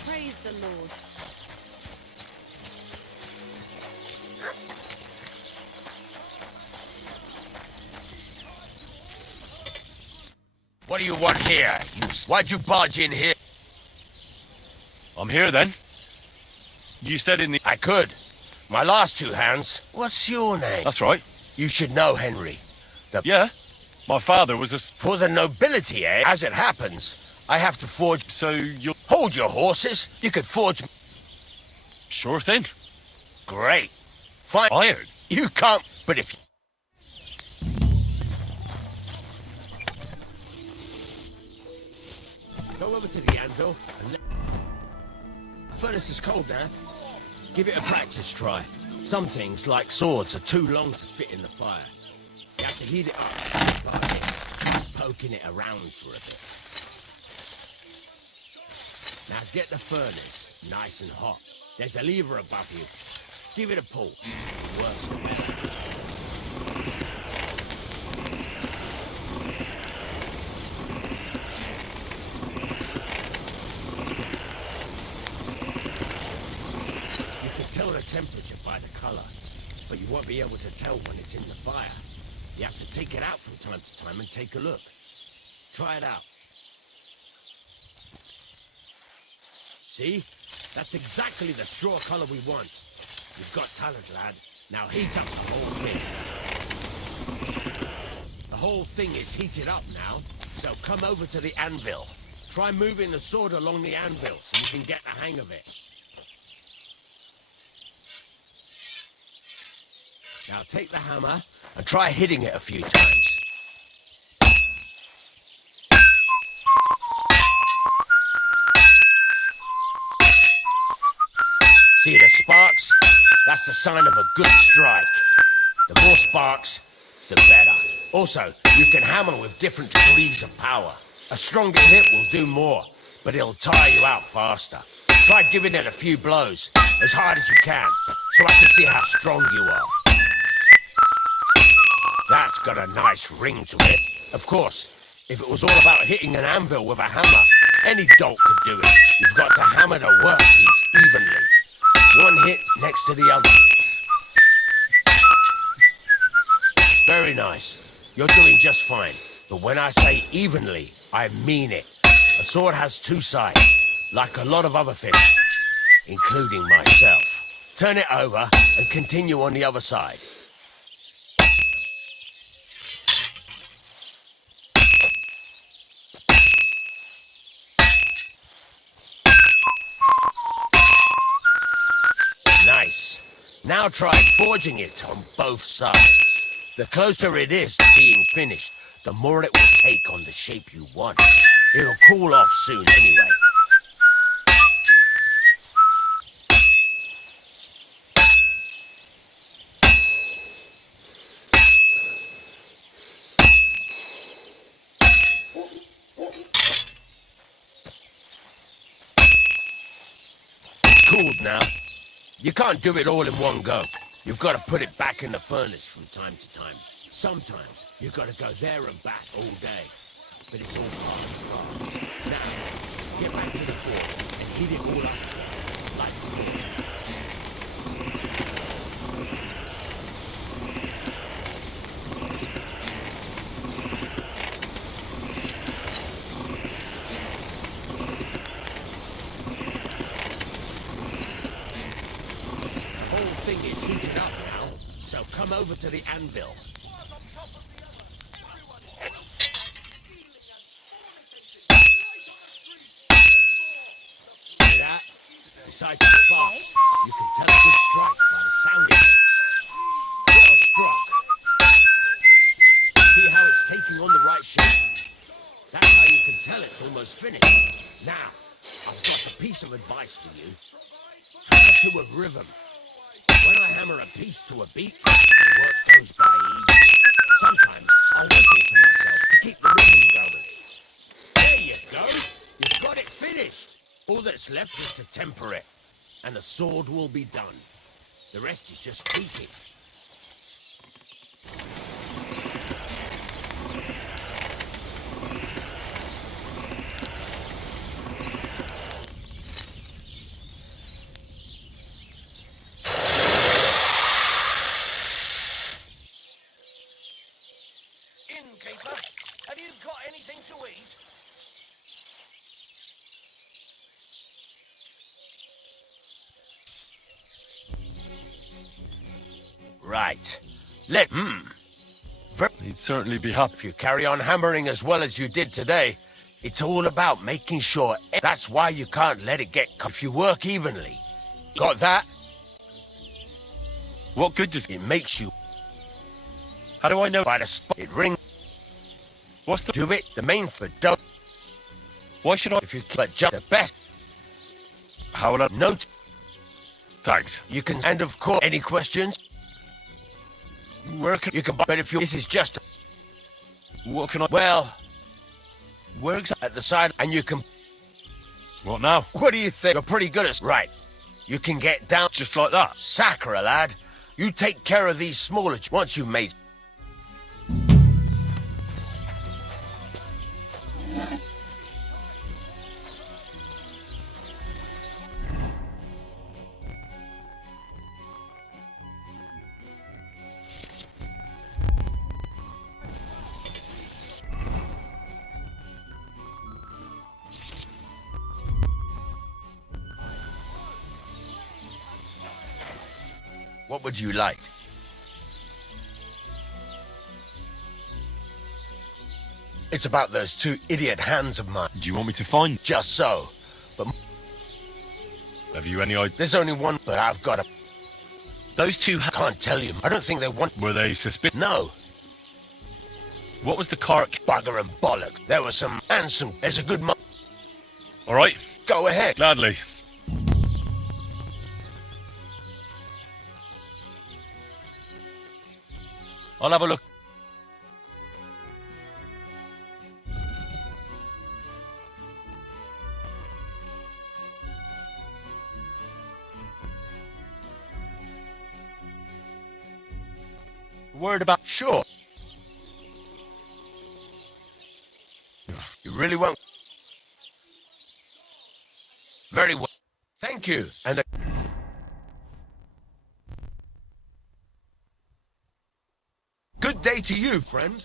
Praise the Lord. What do you want here? Why'd you barge in here? I'm here then. You said in the... I could. My last two hands. What's your name? That's right. You should know, Henry. Yeah. My father was a... For the nobility, eh? As it happens, I have to forge... So you'll... Hold your horses. You could forge... Sure thing. Great. Fine. Iron. You can't... But if... Go over to the anvil and... Furnace is cold now. Give it a practice try. Some things, like swords, are too long to fit in the fire. You have to heat it up by poking it around for a bit. Now get the furnace nice and hot. There's a lever above you. Give it a pull. It works better. Tell the temperature by the color, but you won't be able to tell when it's in the fire. You have to take it out from time to time and take a look. Try it out. See? That's exactly the straw color we want. You've got talent, lad. Now heat up the whole thing. The whole thing is heated up now, so come over to the anvil. Try moving the sword along the anvil so you can get the hang of it. Now take the hammer and try hitting it a few times. See the sparks? That's the sign of a good strike. The more sparks, the better. Also, you can hammer with different degrees of power. A stronger hit will do more, but it'll tire you out faster. Try giving it a few blows, as hard as you can, so I can see how strong you are. That's got a nice ring to it. Of course, if it was all about hitting an anvil with a hammer, any dolt could do it. You've got to hammer the workpiece evenly. One hit next to the other. Very nice. You're doing just fine. But when I say evenly, I mean it. A sword has two sides, like a lot of other things, including myself. Turn it over and continue on the other side. Nice. Now try forging it on both sides. The closer it is to being finished, the more it will take on the shape you want. It'll cool off soon anyway. It's cooled now. You can't do it all in one go. You've got to put it back in the furnace from time to time. Sometimes you've got to go there and back all day. But it's all part of the craft. Now, get back to the forge and heat it all up again, like before. Thing is heated up now, so come over to the anvil. See that? Besides the sparks, you can tell it's a strike by the sound it makes. Well struck. See how it's taking on the right shape? That's how you can tell it's almost finished. Now, I've got a piece of advice for you. Hammer to a rhythm. When I hammer a piece to a beat, the work goes by easy. Sometimes I'll whistle to myself to keep the rhythm going. There you go. You've got it finished. All that's left is to temper it, and the sword will be done. The rest is just tweaking. Innkeeper, have you you got anything to eat? Right. He'd certainly be happy. If you carry on hammering as well as you did today, it's all about making sure. That's why you can't let it get if you work evenly. Got that? What good does it makes you? How do I know? By the spot it ring. What's the do it? The main for don't. Why should I? If you click jump the best. How will I? Note. Thanks. You can and of course any questions. Where can you can buy? But if you this is just. What can I? Well. Works at the side, and you can. What now? What do you think? You're pretty good at right. You can get down just like that. Sacra, lad. You take care of these smaller once you've made. What would you like? It's about those two idiot hands of mine. Do you want me to find? Just so. But have you any idea? There's only one, but I've got a. Those two can't tell you. I don't think they want. Were they suspicious? No. What was the car? Bugger and bollocks. There was some and some. There's a good. All right. Go ahead. Gladly. I'll have a look. Worried about? Sure. You really won't? Very well. Thank you. And good day to you, friend.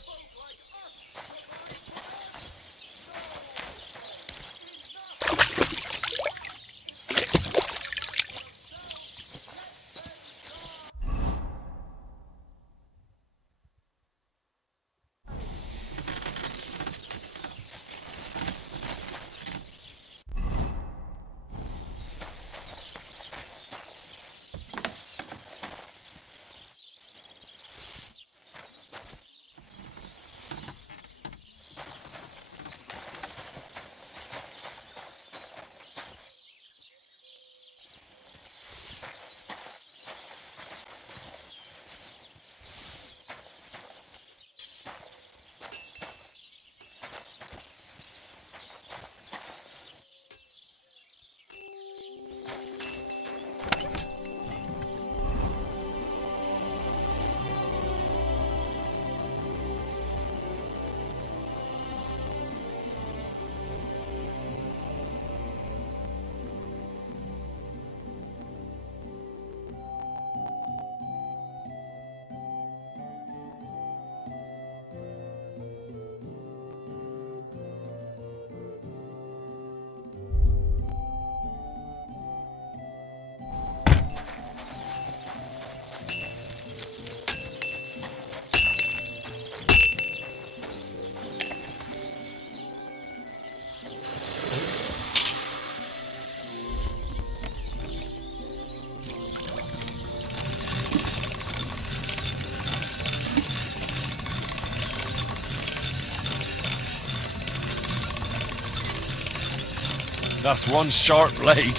That's one sharp blade.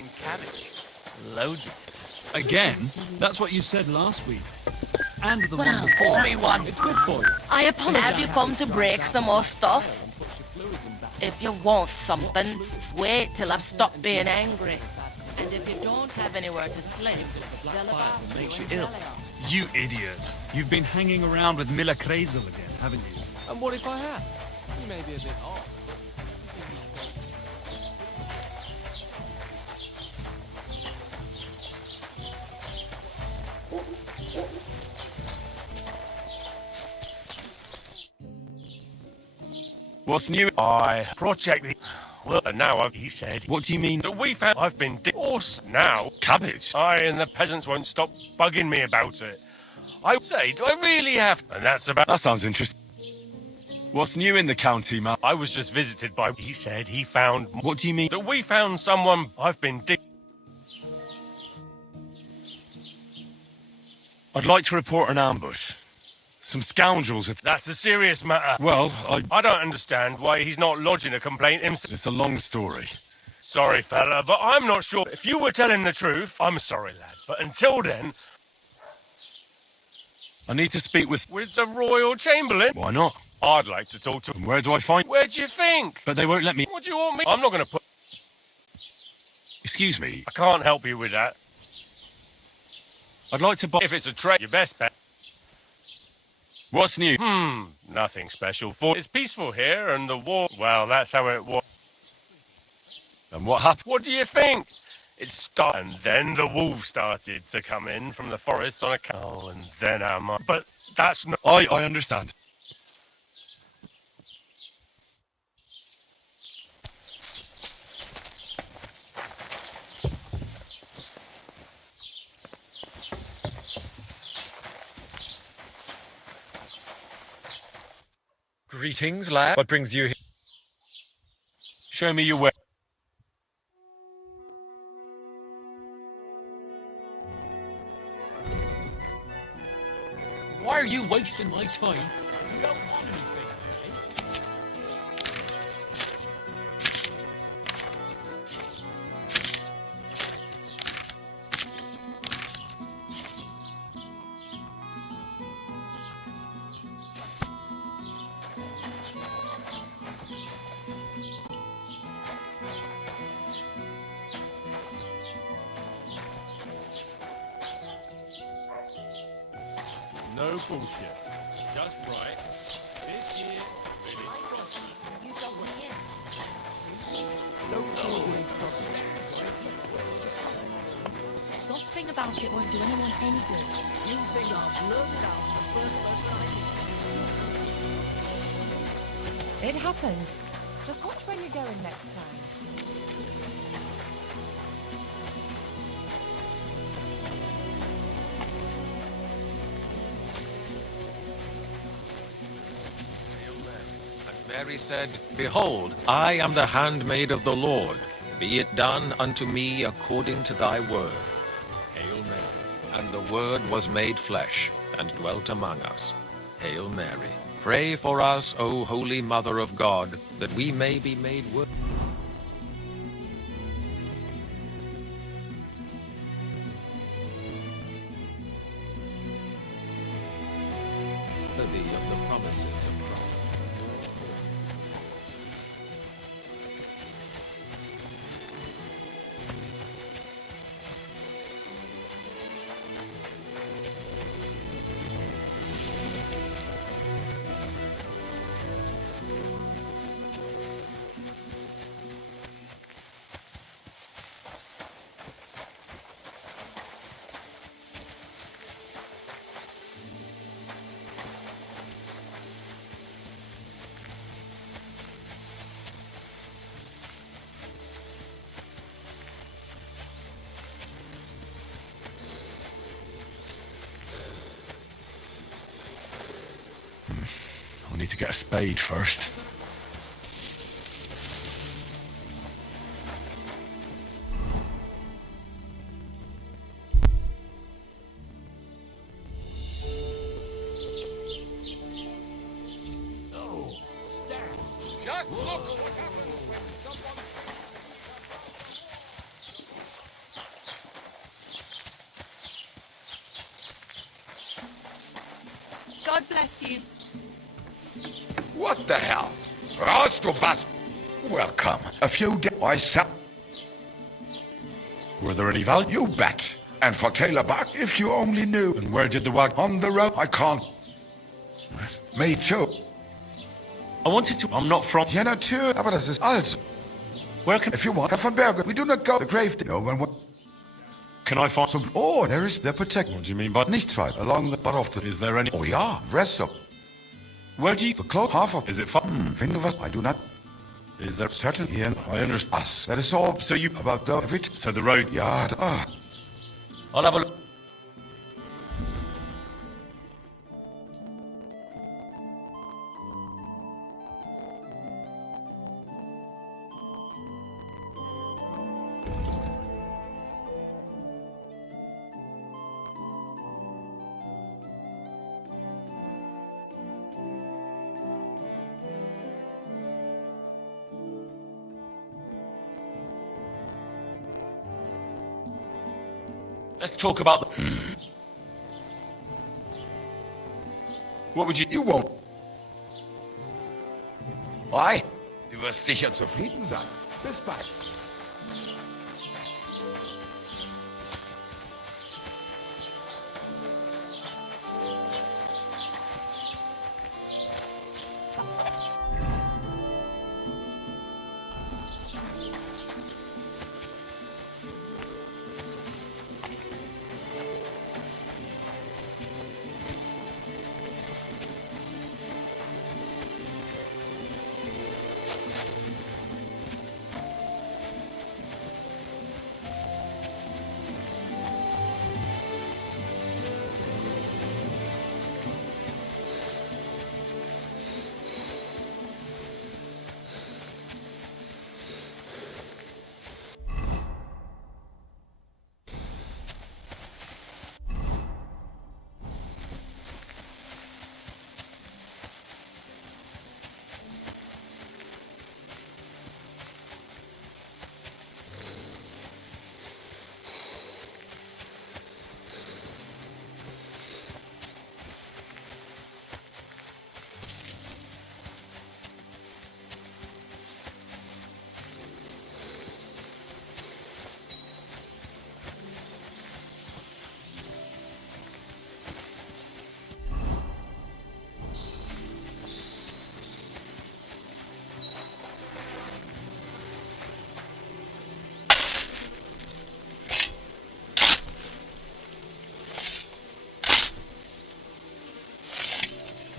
having cabbage. Loaded. Again? That's what you said last week. And the Well, one before. everyone. It's good for you. I apologize. Have you come to break some more stuff? If you want something, wait till I've stopped being angry. And if you don't have anywhere to sleep, they'll have Makes you and ill. tell it. You idiot. You've been hanging around with Miller Kreisel again, haven't you? And what if I had? You may be a bit off. What's new? Project the... Well, now he said... What do you mean? That we've had... I've been divorced now. Cabbage? And the peasants won't stop bugging me about it. I say, do I really have... And that's about... That sounds interesting. What's new in the county, man? I was just visited by... He said he found... What do you mean? That we found someone... I've been I'd like to report an ambush. Some scoundrels have... That's a serious matter. Well, I don't understand why he's not lodging a complaint himself. It's a long story. Sorry, fella, but I'm not sure. If you were telling the truth, I'm sorry, lad. But until then... I need to speak with... With the Royal Chamberlain? Why not? I'd like to talk to him. Where do I find... Where do you think? But they won't let me... What do you want me... I'm not going to put... Excuse me. I can't help you with that. I'd like to buy... If it's a trade, your best bet. What's new? Nothing special. It's peaceful here, and the war... Well, that's how it was. And what happened? What do you think? It started, and then the wolves started to come in from the forests on a cow, and then our mum... But that's not... I understand. Greetings, lad. What brings you here? Show me your way. Why are you wasting my time if you don't want anything, eh? No bullshit. Just right. This year, village prosper. Don't cause any trouble. Gossiping about it won't do anyone any good. You think I'll blurt it out the first person I meet? It happens. Just watch where you're going next time. Mary said, Behold, I am the handmaid of the Lord. Be it done unto me according to thy word. Hail Mary. And the Word was made flesh, and dwelt among us. Hail Mary. Pray for us, O Holy Mother of God, that we may be made worthy. Of the promises of Christ. I'll need to get a spade first. Oh, Stan. Just look at what happens when you jump on... bless you. What the hell? Rostro bus. Welcome. A few days. I sell. Were there any value? You bet. And for Taylor Buck, if you only knew. And where did the wag... On the road. I can't. Me too. I wanted to... I'm not from... Ja, natürlich. Aber das ist alles. Where can... If you want. Herr von Berger, we do not go. The grave. No one will. Can I find some... Oh, there is the protect. What do you mean by... Nichts weit. Along the butt of the... Is there any... Oh, ja. Rest of... Where do you... The cloth. Half of... Is it far? Wenn du was... I do not... Is there... Certain... Here. I understand. Us. That is all. So you... About the... Every... So the road... Ja, da... I'll have a look. Let's talk about the... What would you... You won't. Why? Du wirst sicher zufrieden sein. Bis bald.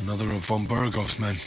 Another of von Bergov's men.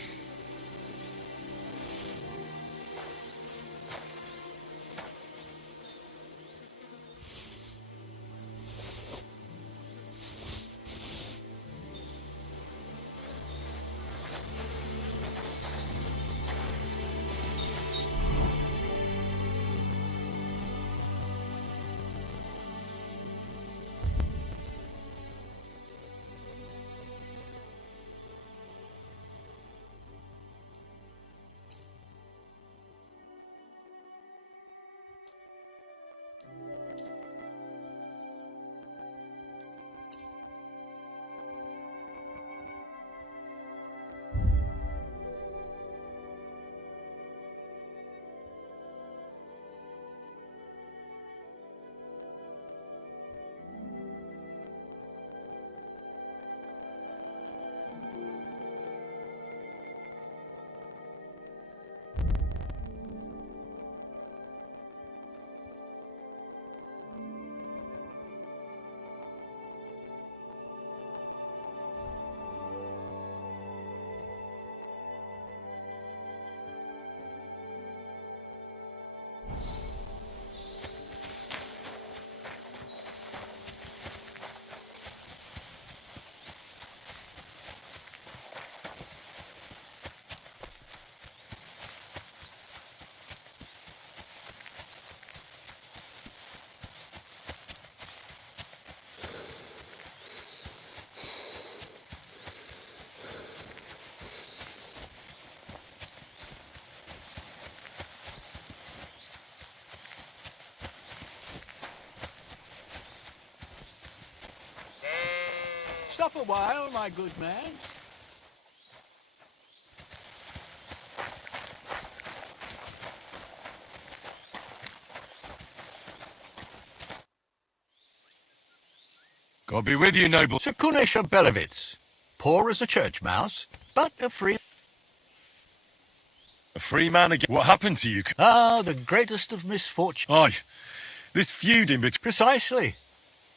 Stop a while, my good man. God be with you, noble. Sekunesha Belevitz. Poor as a church mouse, but a free... A free man again. What happened to you? Ah, the greatest of misfortunes. Aye. This feuding between... Precisely.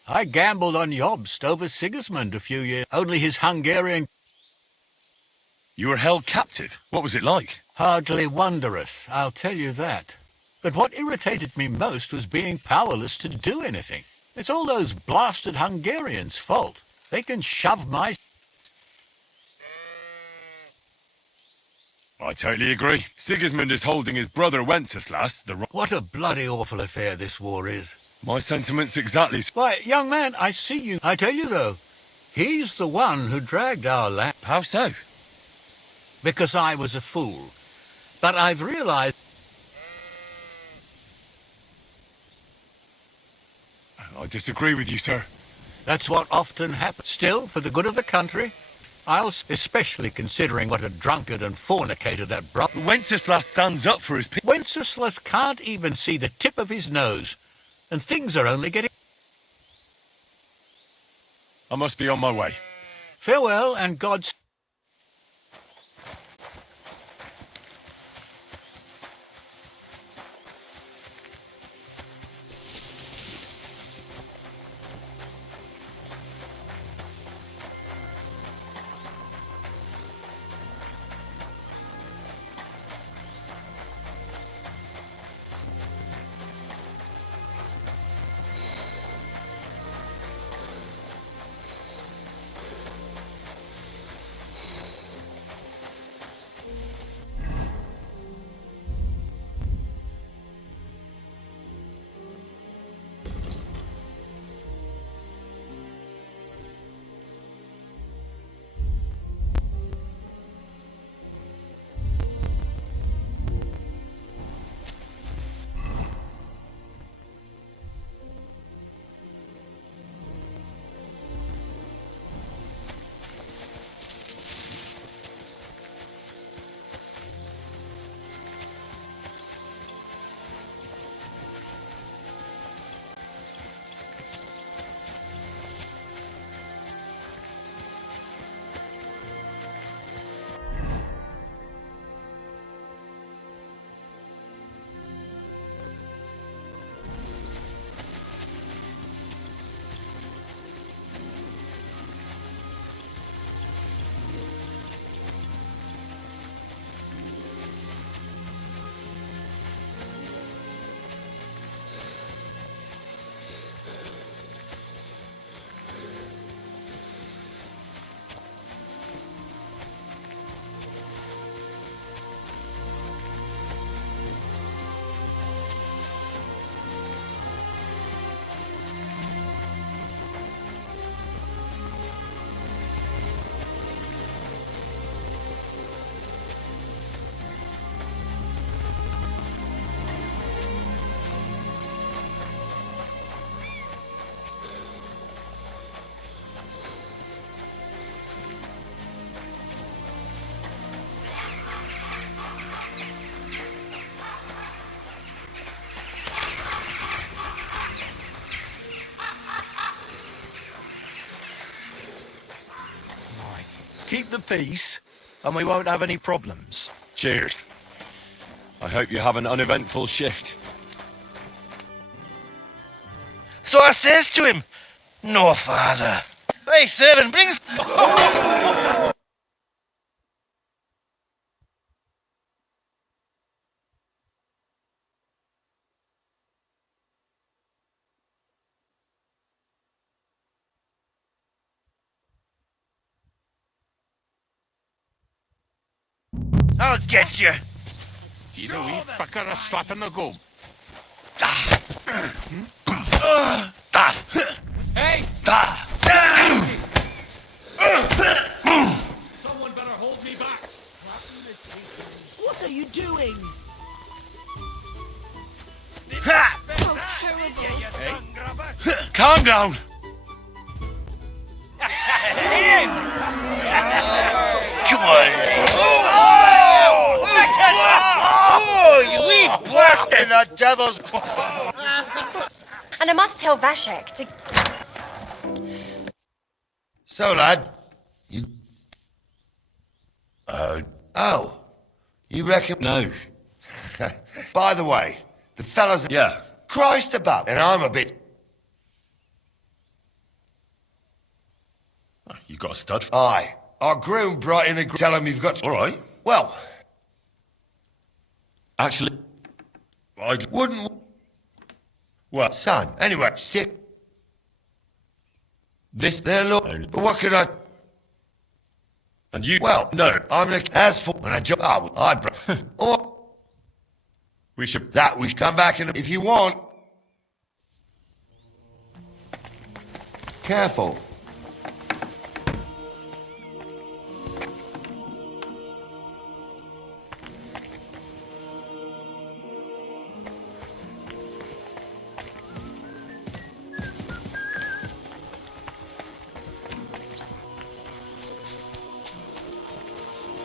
I gambled on Jobst over Sigismund a few years. Only his Hungarian... You were held captive. What was it like? Hardly wondrous, I'll tell you that. But what irritated me most was being powerless to do anything. It's all those blasted Hungarians' fault. They can shove my... I totally agree. Sigismund is holding his brother Wenceslas, the... What a bloody awful affair this war is. My sentiments exactly... Why, young man, I see you. I tell you, though, he's the one who dragged our land. How so? Because I was a fool. But I've realized... I disagree with you, sir. That's what often happens. Still, for the good of the country, especially considering what a drunkard and fornicator that Wenceslas stands up for his people. Wenceslas can't even see the tip of his nose, and things are only getting... I must be on my way. Farewell, and God's... Keep the peace, and we won't have any problems. Cheers. I hope you have an uneventful shift. So I says to him, "No, father. Hey, servant, bring us..." I'll get you. You know, he fucker a slap in the gob. Hey! Someone better hold me back. What are you doing? Ha! How terrible. Calm down. Come on. Oh, you wee blasted the devil's... And I must tell Vashek to... So, lad, you... Oh, you reckon... No. By the way, the fellas... Yeah. Christ above, and I'm a bit... You got a stud. Aye. Our groom brought in a... Tell him you've got... All right. Well... Actually, I wouldn't... What? Son, anyway, stick... This... There, look, but what could I... And you... Well, no. I'm like, as for... When I jump... Oh, I... Or... We should... That we should come back in... If you want... Careful.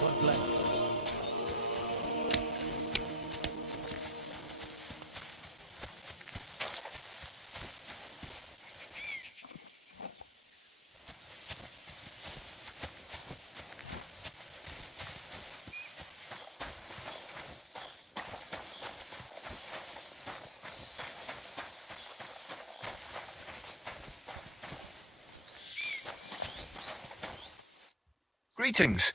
God bless. Greetings.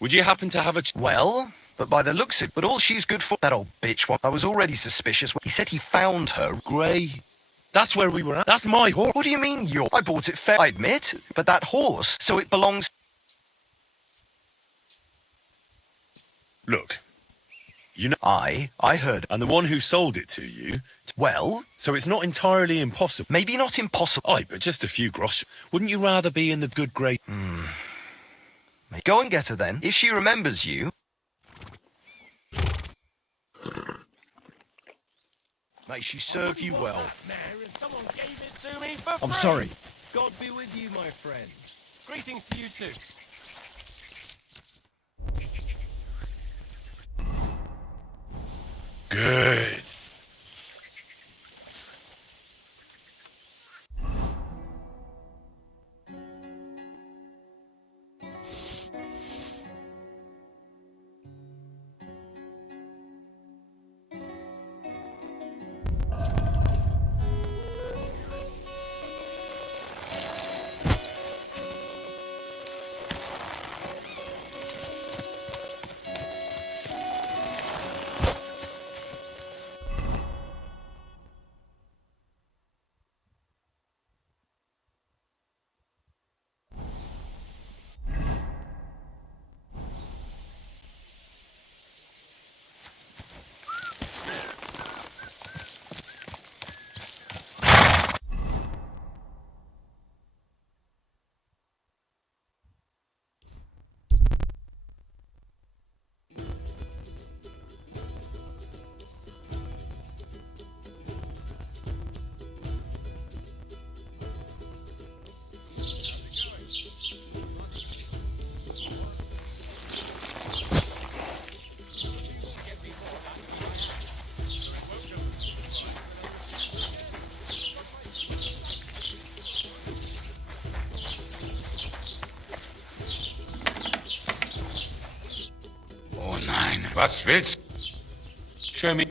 Would you happen to have a... Well, but by the looks of it, but all she's good for, that old bitch one. I was already suspicious. He said he found her. Grey. That's where we were at. That's my horse. What do you mean your? I bought it fair, I admit, but that horse, so it belongs... Look. You know... I heard... And the one who sold it to you... Well? So it's not entirely impossible. Maybe not impossible. Aye, but just a few grosh. Wouldn't you rather be in the good grade... Go and get her then, if she remembers you. May she serve you well. I'm sorry. God be with you, my friend. Greetings to you too. Good. Oh nein, was willst? Show me.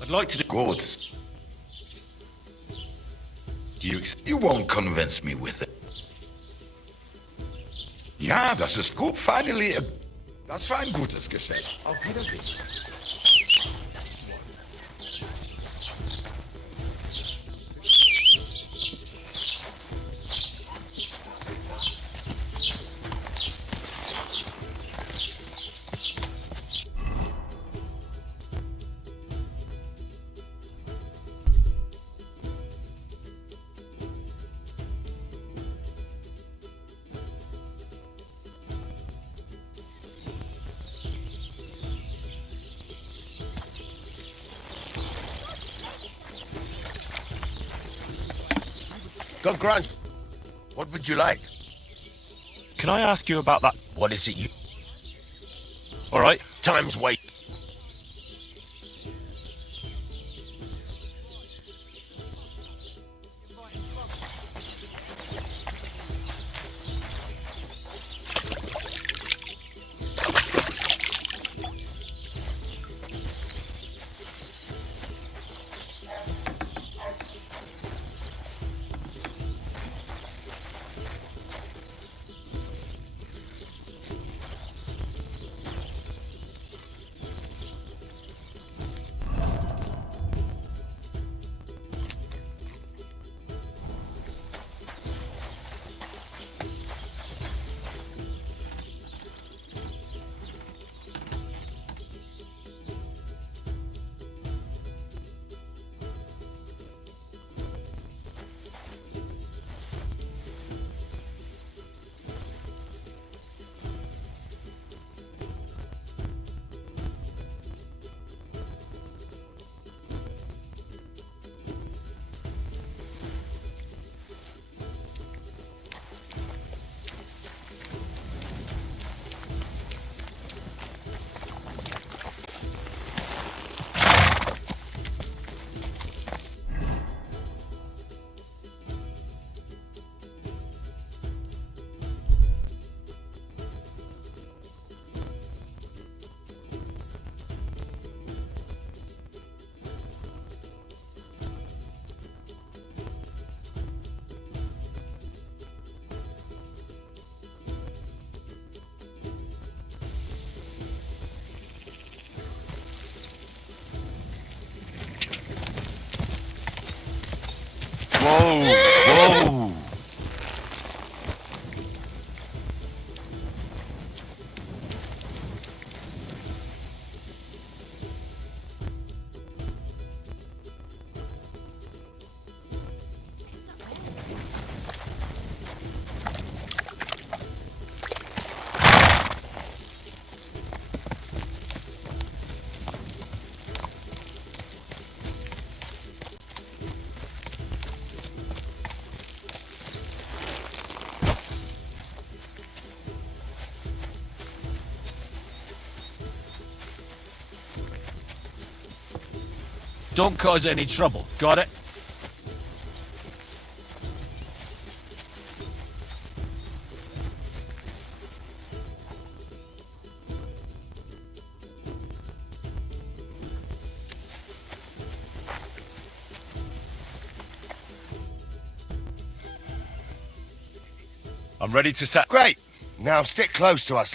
I'd like to do... Good. You won't convince me with it. Ja, das ist gut. Finally, das war ein gutes Geschäft. Auf Wiedersehen. God grant. What would you like? Can I ask you about that? What is it you... All right. Time's wait. Whoa! Whoa! Don't cause any trouble. Got it? I'm ready to set. Great. Now stick close to us.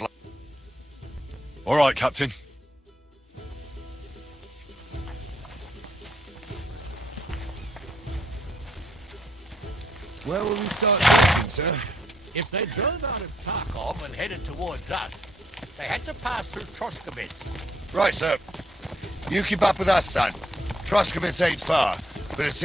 All right, Captain. Where will we start searching, sir? If they drove out of Tarkov and headed towards us, they had to pass through Troskowitz. Right, sir. You keep up with us, son. Troskowitz ain't far, but it's